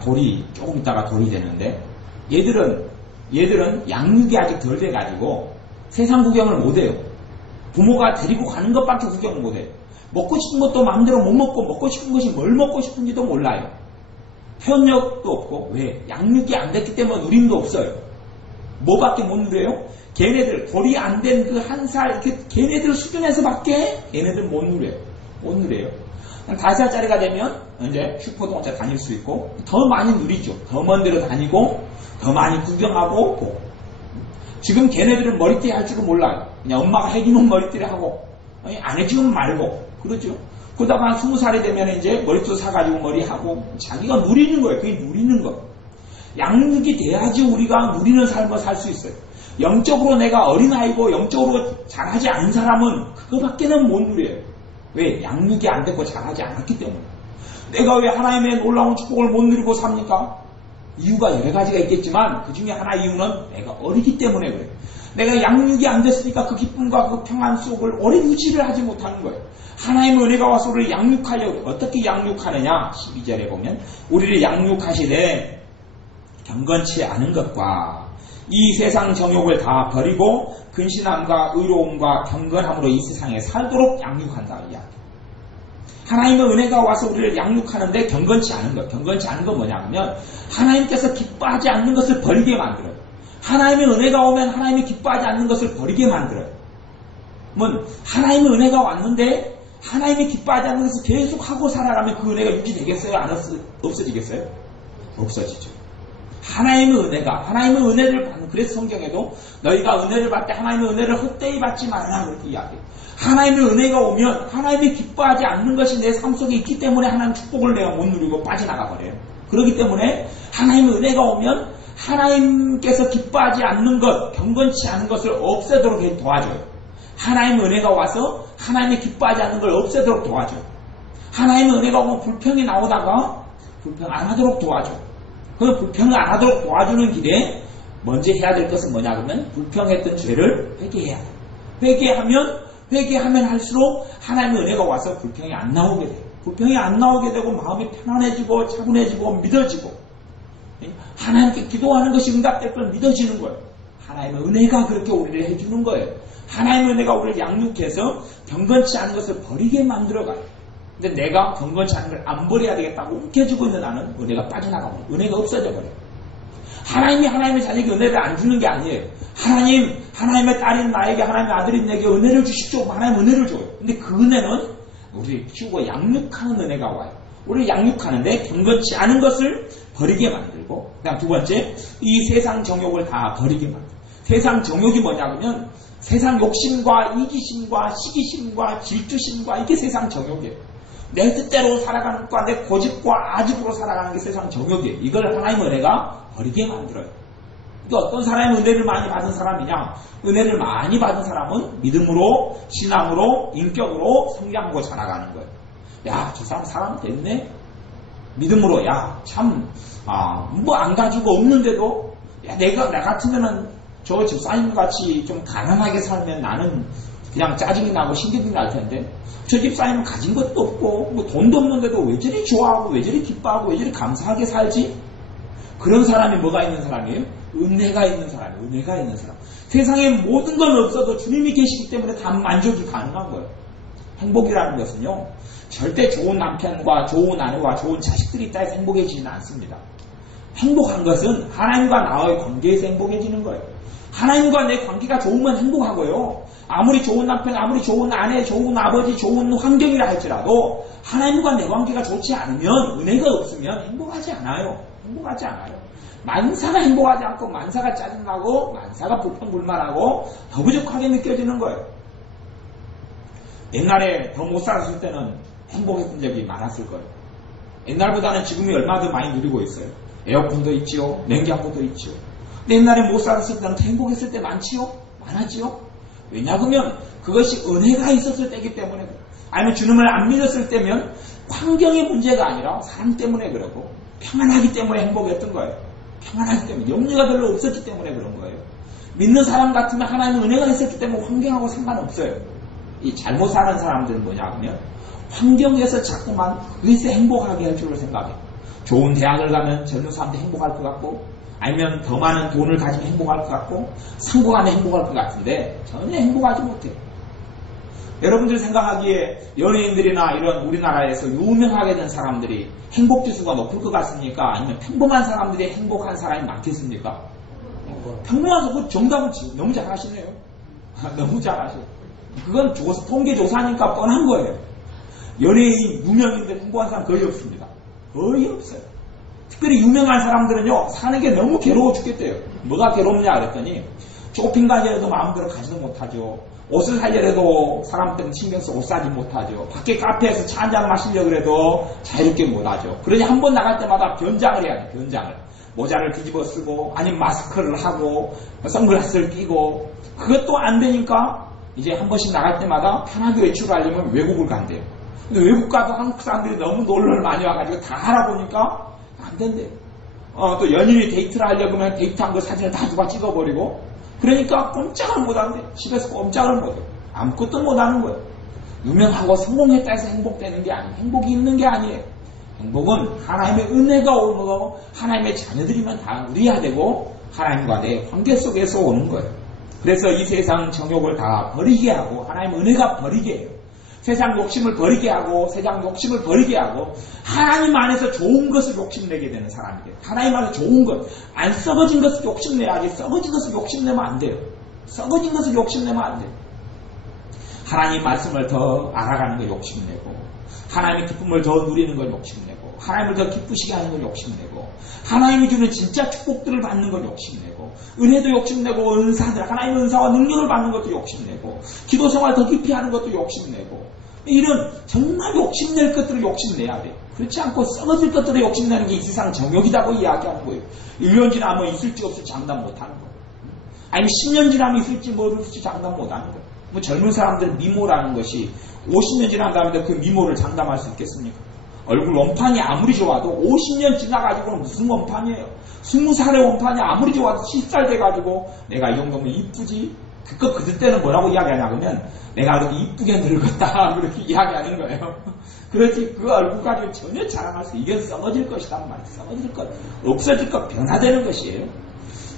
조금 있다가 돌이 되는데, 얘들은 양육이 아직 덜 돼가지고 세상 구경을 못해요. 부모가 데리고 가는 것밖에 구경을 못해요. 먹고 싶은 것도 마음대로 못 먹고, 먹고 싶은 것이 뭘 먹고 싶은지도 몰라요. 표현력도 없고, 왜? 양육이 안 됐기 때문에 누림도 없어요. 뭐밖에 못 누려요? 걔네들, 돌이 안 된 그 한 살, 걔네들 수준에서밖에 걔네들 못 누려요. 못 누려요. 5살짜리가 되면 이제 슈퍼동자 다닐 수 있고, 더 많이 누리죠. 더 먼 데로 다니고, 더 많이 구경하고, 보고. 지금 걔네들은 머리띠 할 줄은 몰라요. 그냥 엄마가 해주는 머리띠를 하고, 안 해주면 말고, 그러죠. 그러다가 한 20살이 되면 이제 머리띠 사가지고 머리하고, 자기가 누리는 거예요. 그게 누리는 거. 양육이 돼야지 우리가 누리는 삶을 살 수 있어요. 영적으로 내가 어린아이고 영적으로 잘하지 않은 사람은 그거밖에는 못 누려요. 왜? 양육이 안 됐고 잘하지 않았기 때문에. 내가 왜 하나님의 놀라운 축복을 못 누리고 삽니까? 이유가 여러 가지가 있겠지만 그 중에 하나 이유는 내가 어리기 때문에 그래요. 내가 양육이 안 됐으니까 그 기쁨과 그 평안 속을 오래 유지를 하지 못하는 거예요. 하나님의 은혜가 와서 우리를 양육하려고. 어떻게 양육하느냐? 12절에 보면 우리를 양육하시되 경건치 않은 것과 이 세상 정욕을 다 버리고 근신함과 의로움과 경건함으로 이 세상에 살도록 양육한다. 이야기. 하나님의 은혜가 와서 우리를 양육하는데 경건치 않은 것. 경건치 않은 건 뭐냐면 하나님께서 기뻐하지 않는 것을 버리게 만들어요. 하나님의 은혜가 오면 하나님이 기뻐하지 않는 것을 버리게 만들어요. 하나님의 은혜가 왔는데 하나님이 기뻐하지 않는 것을 계속 하고 살아가면 그 은혜가 유지되겠어요? 없어지겠어요? 없어지죠. 하나님의 은혜를 받는, 그래서 성경에도 너희가 은혜를 받되 하나님의 은혜를 헛되이 받지 말라 그렇게 이야기해요. 하나님의 은혜가 오면 하나님이 기뻐하지 않는 것이 내 삶 속에 있기 때문에 하나님 축복을 내가 못 누리고 빠져나가 버려요. 그렇기 때문에 하나님의 은혜가 오면 하나님께서 기뻐하지 않는 것, 경건치 않은 것을 없애도록 도와줘요. 하나님의 은혜가 와서 하나님이 기뻐하지 않는 걸 없애도록 도와줘요. 하나님의 은혜가 오면 불평이 나오다가 불평 안 하도록 도와줘요. 그 불평을 안 하도록 도와주는 길에 먼저 해야 될 것은 뭐냐 그러면 불평했던 죄를 회개해야 돼요. 회개하면 할수록 하나님의 은혜가 와서 불평이 안 나오게 돼요. 불평이 안 나오게 되고 마음이 편안해지고 차분해지고 믿어지고 하나님께 기도하는 것이 응답될 걸 믿어지는 거예요. 하나님의 은혜가 그렇게 우리를 해주는 거예요. 하나님의 은혜가 우리를 양육해서 경건치 않은 것을 버리게 만들어가요. 근데 내가 경건치 않은 걸 안 버려야 되겠다고 움켜쥐고 있는 나는 은혜가 빠져나가고 은혜가 없어져 버려요. 하나님이 하나님의 자녀에게 은혜를 안 주는 게 아니에요. 하나님의 딸인 나에게, 하나님의 아들인 내게 은혜를 주십시오. 하나님 은혜를 줘요. 근데 그 은혜는 우리를 키우고 양육하는 은혜가 와요. 우리를 양육하는데 경건치 않은 것을 버리게 만들고, 그다음 두 번째, 이 세상 정욕을 다 버리게 만들고. 세상 정욕이 뭐냐면 세상 욕심과 이기심과 시기심과 질투심과 이게 세상 정욕이에요. 내 뜻대로 살아가는 것과 내 고집과 아집으로 살아가는 게 세상 정욕이에요. 이걸 하나님의 은혜가 버리게 만들어요. 또 어떤 사람이 은혜를 많이 받은 사람이냐? 은혜를 많이 받은 사람은 믿음으로, 신앙으로, 인격으로 성장하고 자라가는 거예요. 야, 저 사람 됐네? 믿음으로, 뭐 안 가지고 없는데도, 나 같으면은 저 집사님 같이 좀 가난하게 살면 나는 그냥 짜증이 나고 신경이 날 텐데, 저 집사님은 가진 것도 없고, 뭐 돈도 없는데도 왜 저리 좋아하고, 왜 저리 기뻐하고, 왜 저리 감사하게 살지? 그런 사람이 뭐가 있는 사람이에요? 은혜가 있는 사람이에요. 은혜가 있는 사람. 세상에 모든 건 없어도 주님이 계시기 때문에 다 만족이 가능한 거예요. 행복이라는 것은요, 절대 좋은 남편과 좋은 아내와 좋은 자식들이 있다 해서 행복해지지는 않습니다. 행복한 것은 하나님과 나와의 관계에서 행복해지는 거예요. 하나님과 내 관계가 좋으면 행복하고요. 아무리 좋은 남편, 아무리 좋은 아내, 좋은 아버지, 좋은 환경이라 할지라도 하나님과 내 관계가 좋지 않으면, 은혜가 없으면 행복하지 않아요. 행복하지 않아요. 만사가 행복하지 않고 만사가 짜증나고 만사가 불평불만하고 더 부족하게 느껴지는 거예요. 옛날에 더 못 살았을 때는 행복했던 적이 많았을 거예요. 옛날보다는 지금이 얼마나 더 많이 누리고 있어요. 에어컨도 있지요. 냉장고도 있지요. 근데 옛날에 못 살았을 때는 더 행복했을 때 많지요? 많았지요? 왜냐하면 그것이 은혜가 있었을 때이기 때문에, 아니면 주님을 안 믿었을 때면 환경의 문제가 아니라 사람 때문에 그러고 평안하기 때문에 행복했던 거예요. 평안하기 때문에, 염려가 별로 없었기 때문에 그런 거예요. 믿는 사람 같으면 하나님의 은혜가 있었기 때문에 환경하고 상관없어요. 이 잘못 사는 사람들은 뭐냐 하면 환경에서 자꾸만 그것에 행복하게 할 줄로 생각해요. 좋은 대학을 가면 젊은 사람들이 행복할 것 같고, 아니면 더 많은 돈을 가지면 행복할 것 같고, 성공하면 행복할 것 같은데 전혀 행복하지 못해요. 여러분들이 생각하기에 연예인들이나 이런 우리나라에서 유명하게 된 사람들이 행복지수가 높을 것 같습니까? 아니면 평범한 사람들이 행복한 사람이 많겠습니까? 평범한 사람, 정답은 너무 잘하시네요. 너무 잘하셔요. 그건 통계조사니까 뻔한 거예요. 연예인, 유명인들 행복한 사람 거의 없습니다. 거의 없어요. 특별히 유명한 사람들은요, 사는 게 너무 괴로워 죽겠대요. 뭐가 괴롭냐 그랬더니, 쇼핑 가려도 마음대로 가지도 못하죠. 옷을 사려도 사람들은 신경 써서 옷 사지 못하죠. 밖에 카페에서 차 한잔 마시려고 해도 자유롭게 못하죠. 그러니 한 번 나갈 때마다 변장을 해야 돼요. 변장을. 모자를 뒤집어 쓰고, 아니면 마스크를 하고, 선글라스를 끼고, 그것도 안 되니까 이제 한 번씩 나갈 때마다 편하게 외출을 하려면 외국을 간대요. 근데 외국 가도 한국 사람들이 너무 놀러를 많이 와가지고 다 알아보니까 안 된대요. 또 연인이 데이트를 하려고 하면 데이트한 거 사진을 다 누가 찍어버리고, 그러니까 꼼짝을 못하는데, 집에서 꼼짝을 못해요. 아무것도 못하는 거예요. 유명하고 성공했다 해서 행복되는 게 아니에요. 행복이 있는 게 아니에요. 행복은 하나님의 은혜가 오고 하나님의 자녀들이면 다 누려야 되고 하나님과 내 관계 속에서 오는 거예요. 그래서 이 세상 정욕을 다 버리게 하고 하나님의 은혜가 버리게 해요. 세상 욕심을 버리게 하고 세상 욕심을 버리게 하고 하나님 안에서 좋은 것을 욕심내게 되는 사람이 돼요. 하나님 안에서 좋은 것, 안 썩어진 것을 욕심내야지 썩어진 것을 욕심내면 안 돼요. 썩어진 것을 욕심내면 안 돼요. 하나님 말씀을 더 알아가는 걸 욕심내고 하나님의 기쁨을 더 누리는 걸 욕심내고 하나님을 더 기쁘시게 하는 걸 욕심내고 하나님이 주는 진짜 축복들을 받는 걸 욕심내고 은혜도 욕심내고 은사들 하나님의 은사와 능력을 받는 것도 욕심내고 기도 생활 더 깊이 하는 것도 욕심내고 이런 정말 욕심낼 것들을 욕심내야 돼요. 그렇지 않고 썩어질 것들을 욕심내는 게 이 세상 정욕이라고 이야기하는 거예요. 1년 지나면 있을지 없을지 장담 못하는 거예요. 아니면 10년 지나면 있을지 모를지 장담 못하는 거예요. 뭐 젊은 사람들 미모라는 것이 50년 지난 다음에 그 미모를 장담할 수 있겠습니까? 얼굴 원판이 아무리 좋아도 50년 지나가지고는 무슨 원판이에요? 20살의 원판이 아무리 좋아도 10살 돼가지고 내가 이 정도면 이쁘지? 그때는 뭐라고 이야기하냐 그러면 내가 그렇게 이쁘게 늙었다 그렇게 이야기하는 거예요. 그렇지 그 얼굴 가지고 전혀 자랑할 수 이게 썩어질 것이란 말이에요. 썩어질 것, 없어질 것, 변화되는 것이에요.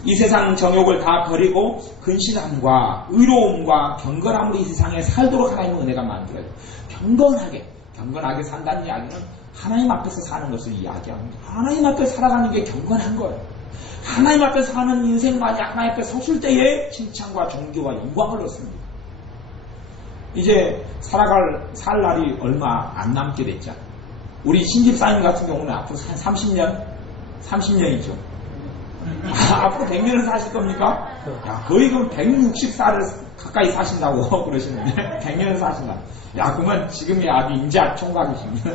이 세상 정욕을 다 버리고 근신함과 의로움과 경건함으로 이 세상에 살도록 하나님의 은혜가 만들어요. 경건하게 산다는 이야기는 하나님 앞에서 사는 것을 이야기합니다. 하나님 앞에 살아가는 게 경건한 거예요. 하나님 앞에 사는 인생만이 하나님 앞에 섰을 때에 칭찬과 존귀와 영광을 얻습니다. 이제 살 날이 얼마 안 남게 됐잖아요. 우리 신집사님 같은 경우는 앞으로 한 30년이죠. 앞으로 100년을 사실 겁니까? 야, 거의 그럼 160살을 가까이 사신다고 그러시는데 100년을 사신다. 야, 그러면 지금이 아주 인자 총각이십니다.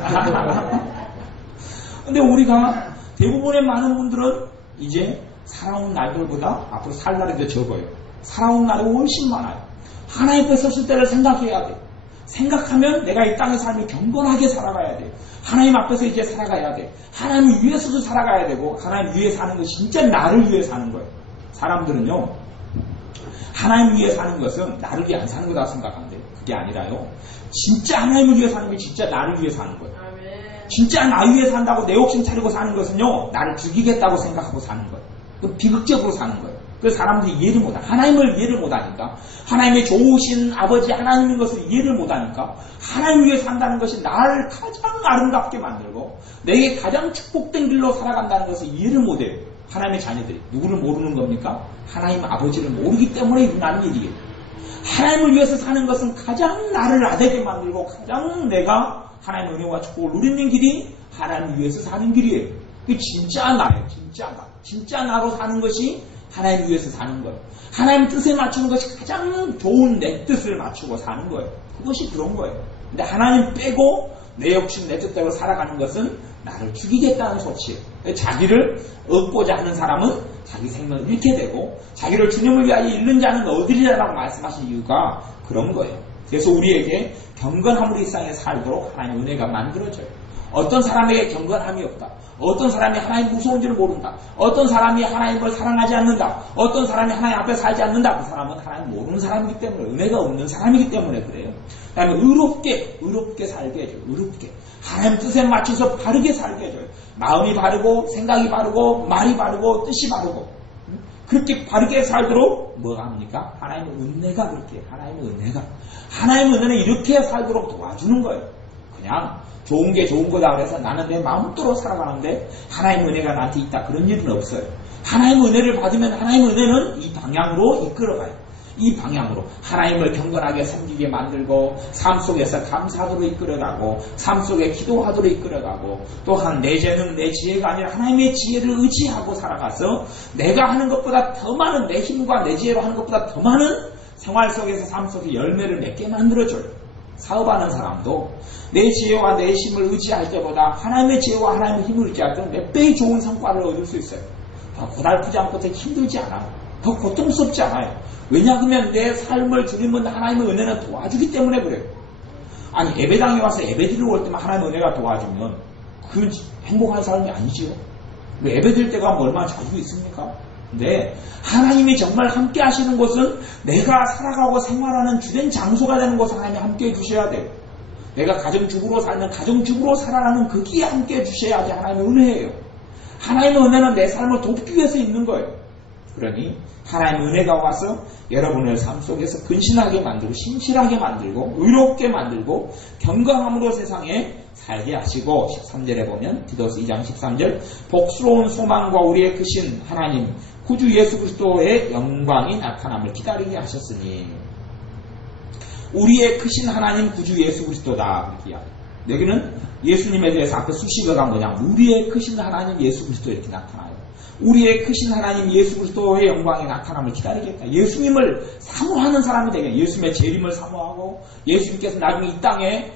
근데 우리가 대부분의 많은 분들은 이제 살아온 날들보다 앞으로 살 날이 더 적어요. 살아온 날이 훨씬 많아요. 하나님 앞에 섰을 때를 생각해야 돼. 생각하면 내가 이 땅의 삶을 경건하게 살아가야 돼. 하나님 앞에서 이제 살아가야 돼. 하나님 위에서도 살아가야 되고 하나님 위에 사는 것이 진짜 나를 위해 사는 거예요. 사람들은요. 하나님 위해 사는 것은 나를 위해 안 사는 거다 생각한대요. 그게 아니라요. 진짜 하나님을 위해 사는 게 진짜 나를 위해 사는 거예요. 진짜 나 위해 산다고 내 욕심 차리고 사는 것은요. 나를 죽이겠다고 생각하고 사는 거예요. 비극적으로 사는 거예요. 그 사람들이 이해를 못하니까, 하나님을 이해를 못하니까, 하나님의 좋으신 아버지 하나님인 것을 이해를 못하니까, 하나님을 위해 산다는 것이 나를 가장 아름답게 만들고 내게 가장 축복된 길로 살아간다는 것을 이해를 못해요. 하나님의 자녀들이. 누구를 모르는 겁니까? 하나님 아버지를 모르기 때문에 일어나는 일이에요. 하나님을 위해서 사는 것은 가장 나를 나되게 만들고 가장 내가 하나님의 은혜와 축복을 누리는 길이 하나님을 위해서 사는 길이에요. 그게 진짜 나예요. 진짜 나. 진짜 나로 사는 것이 하나님을 위해서 사는 거예요. 하나님 뜻에 맞추는 것이 가장 좋은 내 뜻을 맞추고 사는 거예요. 그것이 그런 거예요. 근데 하나님 빼고 내 욕심 내 뜻대로 살아가는 것은 나를 죽이겠다는 소치예요. 자기를 얻고자 하는 사람은 자기 생명을 잃게 되고 자기를 주님을 위하여 잃는 자는 얻으리라고 말씀하신 이유가 그런 거예요. 그래서 우리에게 경건함으로 이 세상에 살도록 하나님의 은혜가 만들어져요. 어떤 사람에게 경건함이 없다. 어떤 사람이 하나님 무서운 줄을 모른다. 어떤 사람이 하나님을 사랑하지 않는다. 어떤 사람이 하나님 앞에 살지 않는다. 그 사람은 하나님 모르는 사람이기 때문에, 은혜가 없는 사람이기 때문에 그래요. 그 다음에 의롭게 살게 해줘요. 의롭게. 하나님 뜻에 맞춰서 바르게 살게 해줘요. 마음이 바르고 생각이 바르고 말이 바르고 뜻이 바르고 그렇게 바르게 살도록 뭐가 합니까? 하나님의 은혜가 그렇게 해요. 하나님의 은혜는 이렇게 살도록 도와주는 거예요. 그냥 좋은 게 좋은 거다 그래서 나는 내 마음대로 살아가는데 하나님의 은혜가 나한테 있다. 그런 일은 없어요. 하나님의 은혜를 받으면 하나님의 은혜는 이 방향으로 이끌어가요. 이 방향으로 하나님을 경건하게 섬기게 만들고 삶 속에서 감사하도록 이끌어가고 삶 속에 기도하도록 이끌어가고 또한 내 재능 내 지혜가 아니라 하나님의 지혜를 의지하고 살아가서 내가 하는 것보다 더 많은 내 힘과 내 지혜로 하는 것보다 더 많은 생활 속에서 삶 속에 열매를 맺게 만들어줘요. 사업하는 사람도 내 지혜와 내 힘을 의지할 때보다 하나님의 지혜와 하나님의 힘을 의지할 때는 몇 배의 좋은 성과를 얻을 수 있어요. 더 고달프지 않고 더 힘들지 않아요. 더 고통스럽지 않아요. 왜냐하면 내 삶을 주님은 하나님의 은혜는 도와주기 때문에 그래요. 아니 예배당에 와서 예배드리러 올 때만 하나님의 은혜가 도와주면 그 행복한 삶이 아니지요. 예배드릴 때가 얼마나 자주 있습니까? 근데 하나님이 정말 함께 하시는 곳은 내가 살아가고 생활하는 주된 장소가 되는 곳을 하나님이 함께 해주셔야 돼요. 내가 가정주부로 살면 가정주부로 살아가는 거기에 함께 해주셔야지 하나님의 은혜예요. 하나님의 은혜는 내 삶을 돕기 위해서 있는 거예요. 그러니 하나님의 은혜가 와서 여러분의 삶 속에서 근신하게 만들고 신실하게 만들고 의롭게 만들고 경건함으로 세상에 살게 하시고 13절에 보면 디도서 2장 13절 복스러운 소망과 우리의 크신 하나님 구주 예수 그리스도의 영광이 나타남을 기다리게 하셨으니 우리의 크신 하나님 구주 예수 그리스도다. 여기는 예수님에 대해서 앞에 수식어가 뭐냐면 우리의 크신 하나님 예수 그리스도 이렇게 나타나요. 우리의 크신 하나님 예수 그리스도의 영광이 나타남을 기다리겠다. 예수님을 사모하는 사람이 되겠다. 예수님의 재림을 사모하고 예수님께서 나중에 이 땅에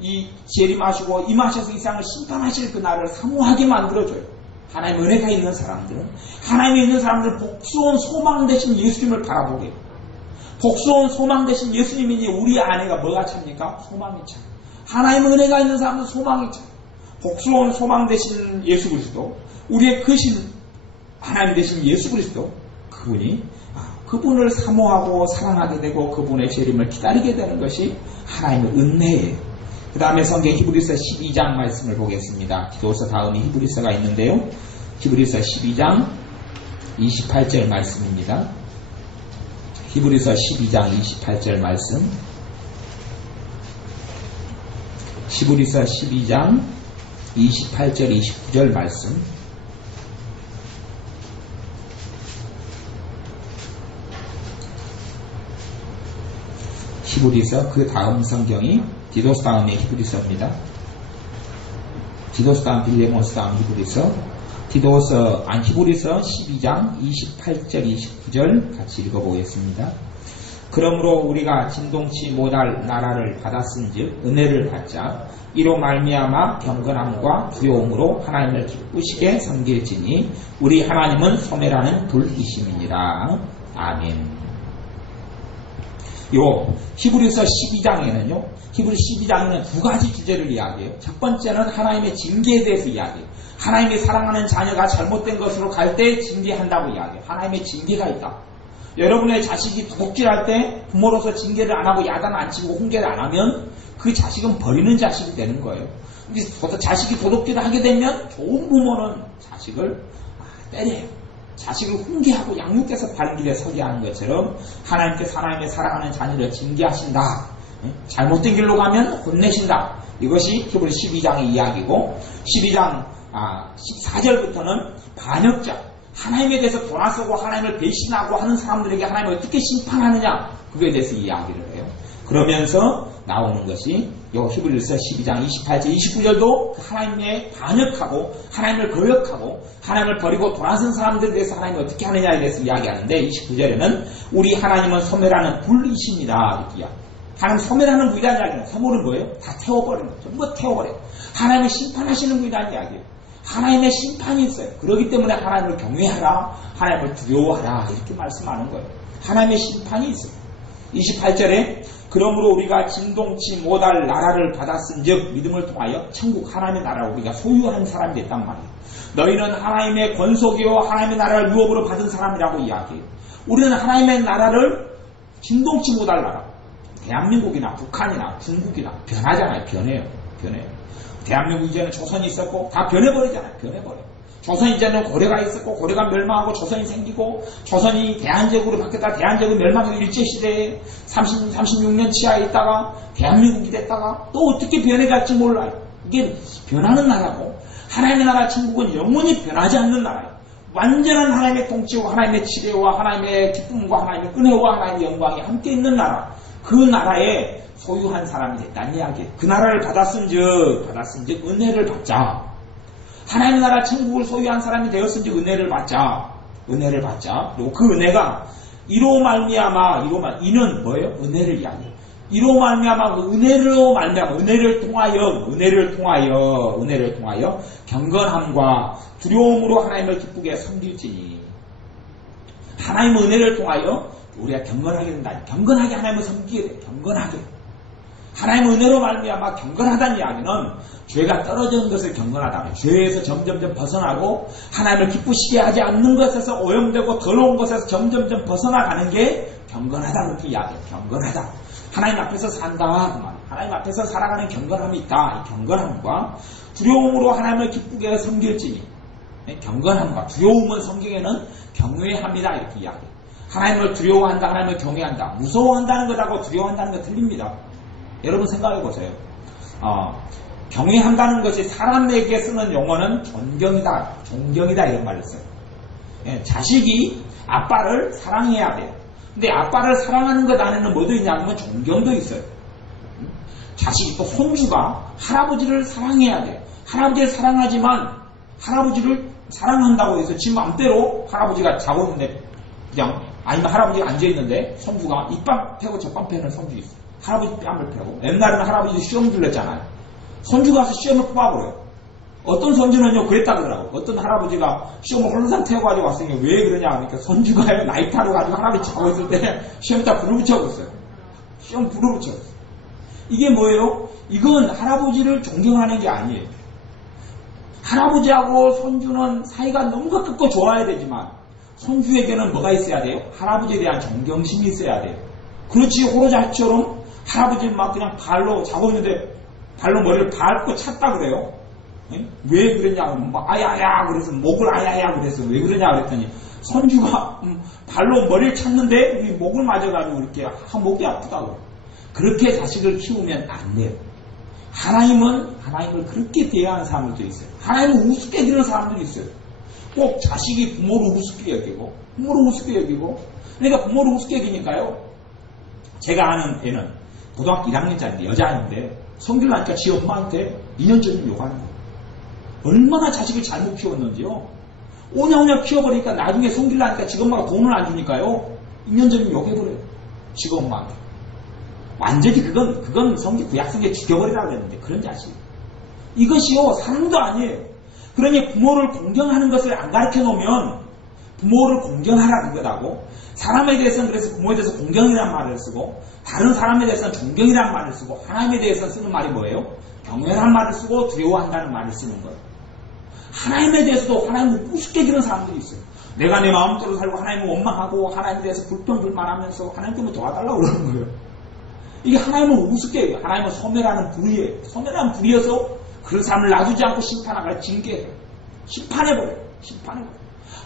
이 재림하시고 임하셔서 이 세상을 심판하실 그 날을 사모하게 만들어줘요. 하나님의 은혜가 있는 사람들은 하나님이 있는 사람들은 복스러운 소망 대신 예수님을 바라보게 해요. 복스러운 소망 대신 예수님이니 우리 안에가 뭐가 찹니까? 소망이 차. 하나님의 은혜가 있는 사람은 소망이 차. 복스러운 소망 대신 예수 그리스도 우리의 크신 하나님 대신 예수 그리스도 그분을 사모하고 사랑하게 되고 그분의 재림을 기다리게 되는 것이 하나님의 은혜예요. 그 다음에 성경 히브리서 12장 말씀을 보겠습니다. 기도서 다음에 히브리서가 있는데요. 히브리서 12장 28절 말씀입니다. 히브리서 12장 28절 말씀. 히브리서 12장 28절 29절 말씀. 히브리서 그 다음 성경이 디도스 다음에 히브리서입니다. 디도스 다음 빌레몬스 다음 히브리서. 히브리서 12장 28절 29절 같이 읽어보겠습니다. 그러므로 우리가 진동치 못할 나라를 받았은즉 은혜를 받자 이로 말미암아 경건함과 두려움으로 하나님을 기쁘시게 섬길지니 우리 하나님은 소매라는 불이심이니라. 아멘. 히브리서 12장에는요, 히브리 12장에는 두 가지 주제를 이야기해요. 첫 번째는 하나님의 징계에 대해서 이야기해요. 하나님이 사랑하는 자녀가 잘못된 것으로 갈 때 징계한다고 이야기해요. 하나님의 징계가 있다. 여러분의 자식이 도둑질할 때 부모로서 징계를 안 하고 야단 안 치고 훈계를 안 하면 그 자식은 버리는 자식이 되는 거예요. 자식이 도둑질을 하게 되면 좋은 부모는 자식을 때려요. 자식을 훈계하고 양육해서 바른 길에 서게 하는 것처럼 하나님께서 하나님의 사랑하는 자녀를 징계하신다. 잘못된 길로 가면 혼내신다. 이것이 히브리 12장의 이야기고 12장 14절부터는 반역자, 하나님에 대해서 돌아서고 하나님을 배신하고 하는 사람들에게 하나님을 어떻게 심판하느냐, 그거에 대해서 이야기를 해요. 그러면서 나오는 것이 요 히브리서 12장 28절 29절도 하나님의 반역하고 하나님을 거역하고 하나님을 버리고 돌아선 사람들에 대해서 하나님이 어떻게 하느냐에 대해서 이야기하는데 29절에는 우리 하나님은 소멸하는 불이십니다. 이렇게 하나님 소멸하는 분이라는 이야기는 소멸은 뭐예요? 다 태워버리는 거예요. 전부 태워버려요. 하나님을 심판하시는 분이라는 이야기예요. 하나님의 심판이 있어요. 그렇기 때문에 하나님을 경외하라, 하나님을 두려워하라 이렇게 말씀하는 거예요. 하나님의 심판이 있어요. 28절에 그러므로 우리가 진동치 못할 나라를 받았은즉 믿음을 통하여 천국 하나님의 나라를 우리가 소유한 사람이 됐단 말이에요. 너희는 하나님의 권속이요 하나님의 나라를 유업으로 받은 사람이라고 이야기해요. 우리는 하나님의 나라를 진동치 못할 나라. 대한민국이나 북한이나 중국이나 변하잖아요. 변해요. 대한민국 이제는 조선이 있었고 다 변해버리잖아요. 변해버려요. 조선 이제는 고려가 있었고 고려가 멸망하고 조선이 생기고 조선이 대한제국으로 바뀌었다 대한제국 멸망해서 일제시대에 36년 치하에 있다가 대한민국이 됐다가 또 어떻게 변해갈지 몰라요. 이게 변하는 나라고 하나님의 나라 천국은 영원히 변하지 않는 나라예요. 완전한 하나님의 통치와 하나님의 치료와 하나님의 기쁨과 하나님의 은혜와 하나님의 영광이 함께 있는 나라, 그 나라에 소유한 사람이 됐다는 이야기예요. 그 나라를 받았은즉 은혜를 받자. 하나님의 나라 천국을 소유한 사람이 되었은즉 은혜를 받자. 그리고 그 은혜가 이로 말미암아 이는 뭐예요? 은혜를 이야기해요. 이로 말미암아 은혜를 통하여 경건함과 두려움으로 하나님을 기쁘게 섬길지니. 하나님의 은혜를 통하여 우리가 경건하게 된다. 경건하게 하나님을 섬기게 돼. 경건하게. 하나님의 은혜로 말미암아 경건하다는 이야기는 죄가 떨어지는 것을 경건하다. 죄에서 점점점 벗어나고 하나님을 기쁘시게 하지 않는 것에서 오염되고 더러운 것에서 점점점 벗어나가는 게 경건하다. 그렇게 이야기해요. 경건하다. 하나님 앞에서 산다. 그 말. 하나님 앞에서 살아가는 경건함이 있다. 이 경건함과 두려움으로 하나님을 기쁘게 섬길지니. 경건함과 두려움은 성경에는 경외합니다. 이렇게 이야기해요. 하나님을 두려워한다. 하나님을 경외한다. 무서워한다는 것하고 두려워한다는 것 틀립니다. 여러분 생각해 보세요. 경외한다는 것이 사람에게 쓰는 용어는 존경이다 이런 말을 써요. 자식이 아빠를 사랑해야 돼요. 근데 아빠를 사랑하는 것 안에는 뭐도 있냐면 존경도 있어요. 자식이 또 손주가 할아버지를 사랑해야 돼요. 할아버지를 사랑하지만 할아버지를 사랑한다고 해서 지 맘대로 할아버지가 자고 있는데 그냥 아니면 할아버지가 앉아있는데 손주가 이빨 패고 저빨 패는 손주 있어요. 할아버지 뺨을 패고. 옛날에는 할아버지 시험 들렸잖아요. 손주 가서 시험을 뽑아버려요. 어떤 손주는요 그랬다 그러더라고. 어떤 할아버지가 시험을 홀로상 태워가지고 왔으니까 왜 그러냐 하니까 손주가요 나이타로 가지고 할아버지 자고 있을 때 시험에다 불을 붙여버렸어요. 시험 불을 붙여버렸어요. 이게 뭐예요? 이건 할아버지를 존경하는 게 아니에요. 할아버지하고 손주는 사이가 너무 가깝고 좋아야 되지만 손주에게는 뭐가 있어야 돼요? 할아버지에 대한 존경심이 있어야 돼요. 그렇지 호로자처럼 할아버지 막 그냥 발로 자고 있는데 발로 머리를 밟고 찼다 그래요. 왜 그러냐 막 아야야 그래서 목을 아야야 그래서 왜 그러냐 그랬더니 손주가 발로 머리를 찼는데 목을 맞아가지고 이렇게 목이 아프다고. 그렇게 자식을 키우면 안 돼요. 하나님을 그렇게 대하는 사람들도 있어요. 하나님을 우습게 여기는 사람들이 있어요. 꼭 자식이 부모를 우습게 여기고 그러니까 부모를 우습게 여기니까요. 제가 아는 애는 고등학교 1학년짜리인데 여자인데 성질을 나니까 지 엄마한테 2년 전에 욕하는 거예요. 얼마나 자식을 잘못 키웠는지요. 오냐오냐 키워버리니까 나중에 성질 나니까 지 엄마가 돈을 안 주니까요. 2년 전에 욕해버려요. 지 엄마한테. 완전히 그건 구약성경에 죽여버리라고 그랬는데 그런 자식. 이것이요 사랑도 아니에요. 그러니 부모를 공경하는 것을 안 가르쳐 놓으면 부모를 공경하라 그거라고. 사람에 대해서는 그래서 부모에 대해서 공경이라는 말을 쓰고 다른 사람에 대해서는 존경이라는 말을 쓰고 하나님에 대해서 쓰는 말이 뭐예요? 경외라는 말을 쓰고 두려워한다는 말을 쓰는 거예요. 하나님에 대해서도 하나님을 우습게 기는 사람들이 있어요. 내가 내 마음대로 살고 하나님을 원망하고 하나님에 대해서 불평불만하면서 하나님께 도와달라고 그러는 거예요. 이게 하나님을 우습게 해요. 하나님은 소멸하는 불이에요. 소멸하는 불이어서 그런 사람을 놔두지 않고 심판하거나 징계해요. 심판해버려요.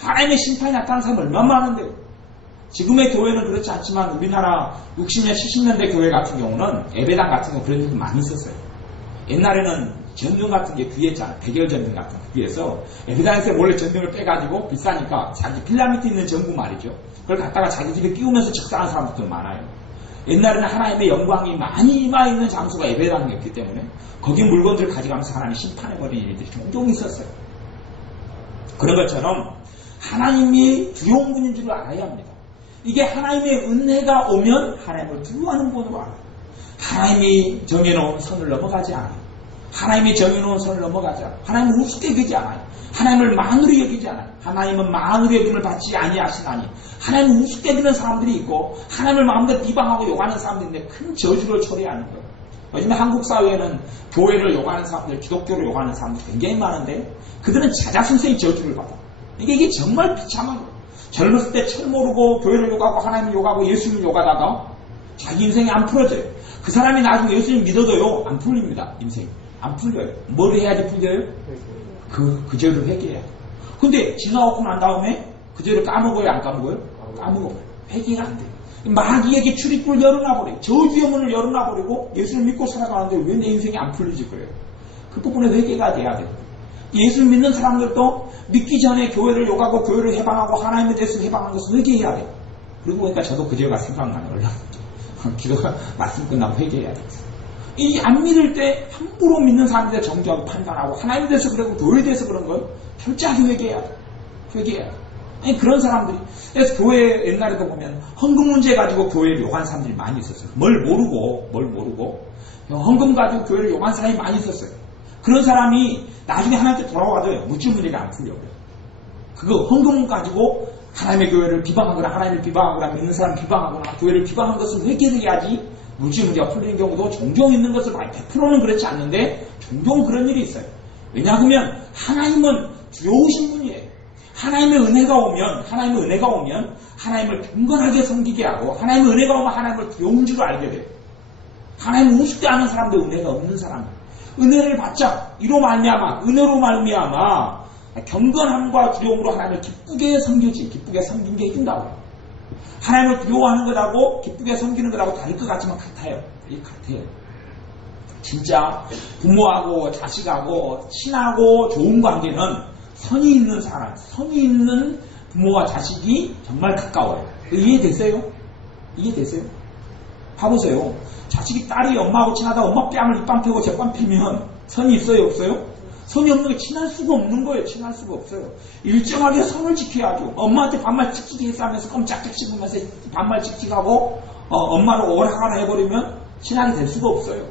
하나님의 심판이 나타나는 사람이 얼마나 많은데요. 지금의 교회는 그렇지 않지만 우리나라 60년, 70년대 교회 같은 경우는 예배당 같은 경우 그런 일도 많이 있었어요. 옛날에는 전등 같은 게 귀했잖아요. 백열 전등 같은 거 귀해서 예배당에서 몰래 전등을 빼가지고 비싸니까 자기 빌라 밑에 있는 전구 말이죠. 그걸 갖다가 자기 집에 끼우면서 적사하는 사람들도 많아요. 옛날에는 하나님의 영광이 많이 임하있는 장소가 예배당이었기 때문에 거기 물건들을 가져가면서 하나님이 심판해버리는 일들이 종종 있었어요. 그런 것처럼 하나님이 두려운 분인 줄 알아야 합니다. 이게 하나님의 은혜가 오면 하나님을 두려워하는 분으로 알아요. 하나님이 정해놓은 선을 넘어가지 않아요. 하나님이 정해놓은 선을 넘어가지 않아요. 하나님을 우습게 여기지 않아요. 하나님을 망으로 여기지 않아요. 하나님은 망으로 여김을 받지 아니하시나니 하나님을 우습게 여기는 사람들이 있고 하나님을 마음대로 비방하고 욕하는 사람들인데 큰 저주를 초래하는 거예요. 요즘에 한국 사회에는 교회를 욕하는 사람들, 기독교를 욕하는 사람들 굉장히 많은데 그들은 자자신세의 저주를 받아. 이게 정말 비참한 거예요. 젊었을 때 철 모르고 교회를 욕하고 하나님을 욕하고 예수님을 욕하다가 자기 인생이 안 풀어져요. 그 사람이 나중에 예수님 믿어도요 안 풀립니다. 인생이 안 풀려요. 뭘 해야지 풀려요? 그 죄를 회개해야 돼요. 근데 지나고 난 다음에 그 죄를 까먹어요? 안 까먹어요? 까먹어요. 회개가 안 돼요. 마귀에게 출입구를 열어놔버려요. 저주의 문을 열어놔버리고 예수를 믿고 살아가는데 왜 내 인생이 안 풀리지 그래요? 그 부분에 회개가 돼야 돼요. 예수 믿는 사람들도 믿기 전에 교회를 욕하고 교회를 해방하고 하나님에 대해서 해방하는 것을 회개해야 돼요. 그러고 보니까 저도 그 죄가 생각나요. 기도가 말씀 끝나고 회개해야 돼요. 이 안 믿을 때 함부로 믿는 사람들에 정죄하고 판단하고 하나님에 대해서 그러고 교회에 대해서 그런 걸 철저하게 회개해야 돼요. 회개해야 돼요. 아니 그런 사람들이 그래서 교회 옛날에도 보면 헌금 문제 가지고 교회를 욕하는 사람들이 많이 있었어요. 뭘 모르고 헌금 가지고 교회를 욕하는 사람이 많이 있었어요. 그런 사람이 나중에 하나님께 돌아와도 묻질 문제가 안 풀려요. 그거 헌금 가지고 하나님의 교회를 비방하거나 하나님을 비방하거나 믿는 사람 비방하거나 교회를 비방한 것을 회개해야지 묻질 문제가 풀리는 경우도 종종 있는 것을 많이 100%는 그렇지 않는데 종종 그런 일이 있어요. 왜냐하면 하나님은 두려우신 분이에요. 하나님의 은혜가 오면 하나님을 경건하게 섬기게 하고 하나님의 은혜가 오면 하나님을 두려운 줄 알게 돼요. 하나님을 우습게 하는 사람들 은혜가 없는 사람 은혜를 받자 은혜로 말미암아 경건함과 두려움으로 하나님을 기쁘게 섬긴 게 해준다고요. 하나님을 두려워하는 것하고 기쁘게 섬기는 것하고 다를 것 같지만 같아요. 이게 같아요. 진짜 부모하고 자식하고 친하고 좋은 관계는 선이 있는 사람, 선이 있는 부모와 자식이 정말 가까워요. 이해되세요? 봐보세요. 자식이 딸이 엄마하고 친하다 엄마 뺨을 입밤 펴고 제뺨 펴면 선이 있어요? 없어요? 선이 없는 게 친할 수가 없는 거예요. 친할 수가 없어요. 일정하게 선을 지켜야죠. 엄마한테 반말 칙칙이 해서 하면서 껌짝짝 씹으면서 반말 칙칙하고 엄마를 오락가락 해버리면 친하게 될 수가 없어요.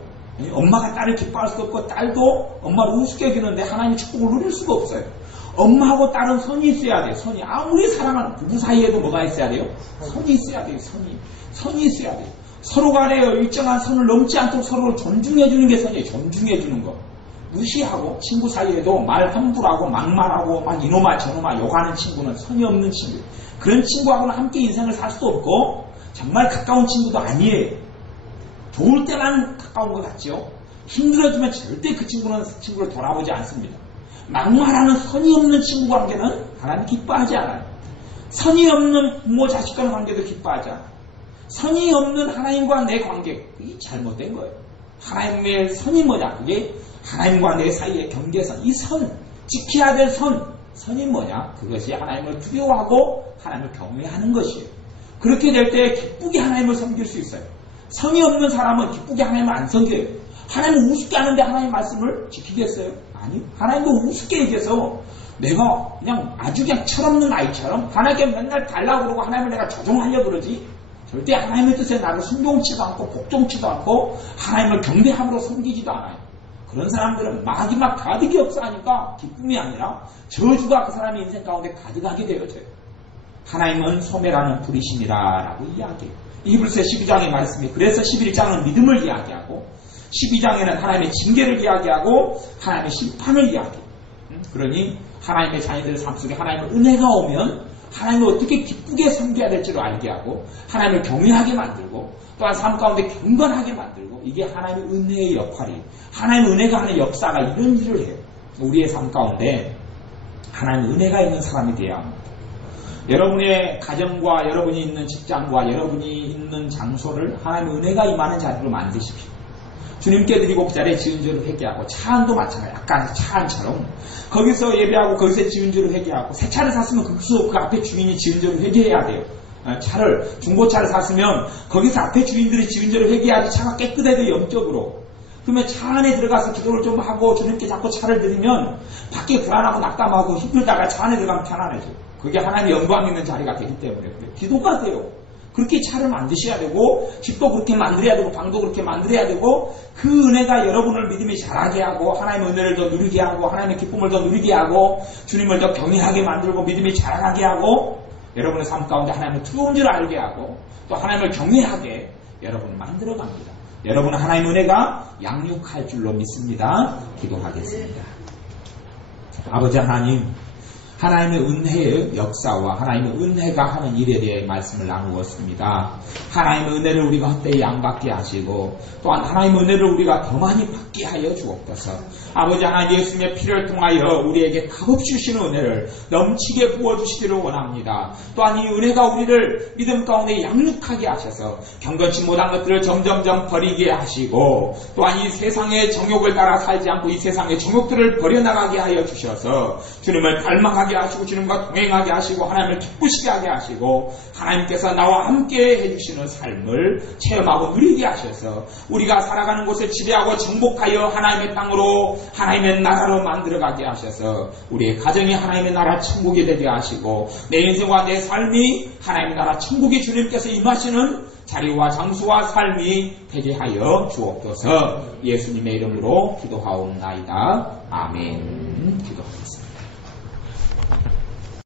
엄마가 딸을 기뻐할 수가 없고 딸도 엄마를 우습게 여기는데 하나님의 축복을 누릴 수가 없어요. 엄마하고 딸은 선이 있어야 돼요. 선이 아무리 사랑하는 부부 사이에도 뭐가 있어야 돼요? 선이 있어야 돼요. 선이 있어야 돼요. 서로 간에 일정한 선을 넘지 않도록 서로를 존중해주는 게 선이에요. 존중해주는 거. 무시하고 친구 사이에도 말 함부로 하고 막말하고 막 이놈아 저놈아 욕하는 친구는 선이 없는 친구. 그런 친구하고는 함께 인생을 살 수도 없고 정말 가까운 친구도 아니에요. 좋을 때만 가까운 것 같죠. 힘들어지면 절대 그 친구를 돌아보지 않습니다. 막말하는 선이 없는 친구 관계는 하나님 기뻐하지 않아요. 선이 없는 부모 자식 간 관계도 기뻐하지 않아요. 선이 없는 하나님과 내 관계, 그게 잘못된 거예요. 하나님의 선이 뭐냐? 그게 하나님과 내 사이의 경계선, 이 선, 지켜야 될 선이 뭐냐? 그것이 하나님을 두려워하고 하나님을 경외하는 것이에요. 그렇게 될 때 기쁘게 하나님을 섬길 수 있어요. 선이 없는 사람은 기쁘게 하나님을 안 섬겨요. 하나님을 우습게 하는데 하나님 말씀을 지키겠어요? 아니요. 하나님도 우습게 얘기해서 내가 그냥 아주 그냥 철없는 아이처럼 하나님께 맨날 달라고 그러고 하나님을 내가 조종하려고 그러지 절대 하나님의 뜻에 나를 순종치도 않고 복종치도 않고 하나님을 경배함으로 섬기지도 않아요. 그런 사람들은 마귀 막 가득이 없어 하니까 기쁨이 아니라 저주가 그 사람의 인생 가운데 가득하게 되어져요. 하나님은 소멸하는 불이시니라 라고 이야기해요. 이불새 12장의 말씀이 그래서 11장은 믿음을 이야기하고 12장에는 하나님의 징계를 이야기하고 하나님의 심판을 이야기해요. 그러니 하나님의 자녀들의 삶 속에 하나님의 은혜가 오면 하나님을 어떻게 기쁘게 섬겨야 될지를 알게 하고 하나님을 경외하게 만들고 또한 삶 가운데 경건하게 만들고 이게 하나님의 은혜의 역할이에요. 하나님의 은혜가 하는 역사가 이런 일을 해요. 우리의 삶 가운데 하나님의 은혜가 있는 사람이 되어야 합니다. 여러분의 가정과 여러분이 있는 직장과 여러분이 있는 장소를 하나님의 은혜가 임하는 자리로 만드십시오. 주님께 드리고 그 자리에 지은 죄를 회개하고, 차 안도 마찬가지예요. 아까 차 안처럼 거기서 예배하고 거기서 지은 죄를 회개하고, 새 차를 샀으면 거기서 그 앞에 주인이 지은 죄를 회개해야 돼요. 차를, 중고차를 샀으면 거기서 앞에 주인들이 지은 죄를 회개해야지 차가 깨끗해야 돼요, 영적으로. 그러면 차 안에 들어가서 기도를 좀 하고 주님께 자꾸 차를 드리면 밖에 불안하고 낙담하고 힘들다가 차 안에 들어가면 편안해져요. 그게 하나님의 영광 있는 자리가 되기 때문에 그래요. 기도가 돼요. 그렇게 차를 만드셔야 되고, 집도 그렇게 만들어야 되고, 방도 그렇게 만들어야 되고, 그 은혜가 여러분을 믿음이 자라게 하고, 하나님의 은혜를 더 누리게 하고, 하나님의 기쁨을 더 누리게 하고, 주님을 더 경외하게 만들고, 믿음이 자라게 하고, 여러분의 삶 가운데 하나님의 뜨거운 줄 알게 하고, 또 하나님을 경외하게 여러분을 만들어 갑니다. 여러분은 하나님의 은혜가 양육할 줄로 믿습니다. 기도하겠습니다. 아버지 하나님, 하나님의 은혜의 역사와 하나님의 은혜가 하는 일에 대해 말씀을 나누었습니다. 하나님의 은혜를 우리가 헛되이 양받게 하시고, 또한 하나님의 은혜를 우리가 더 많이 받게 하여 주옵소서. 아버지 하나님, 예수님의 피를 통하여 우리에게 값없이 주시는 은혜를 넘치게 부어주시기를 원합니다. 또한 이 은혜가 우리를 믿음 가운데 양육하게 하셔서 경건치 못한 것들을 점점점 버리게 하시고, 또한 이 세상의 정욕을 따라 살지 않고 이 세상의 정욕들을 버려나가게 하여 주셔서 주님을 닮아가게 하시고, 주님과 동행하게 하시고, 하나님을 기쁘시게 하게 하시고, 하나님께서 나와 함께 해주시는 삶을 체험하고 누리게 하셔서 우리가 살아가는 곳을 지배하고 정복하여 하나님의 땅으로, 하나님의 나라로 만들어가게 하셔서 우리의 가정이 하나님의 나라 천국이 되게 하시고, 내 인생과 내 삶이 하나님의 나라 천국이 주님께서 임하시는 자리와 장소와 삶이 되게 하여 주옵소서. 예수님의 이름으로 기도하옵나이다. 아멘. 기도하겠습니다.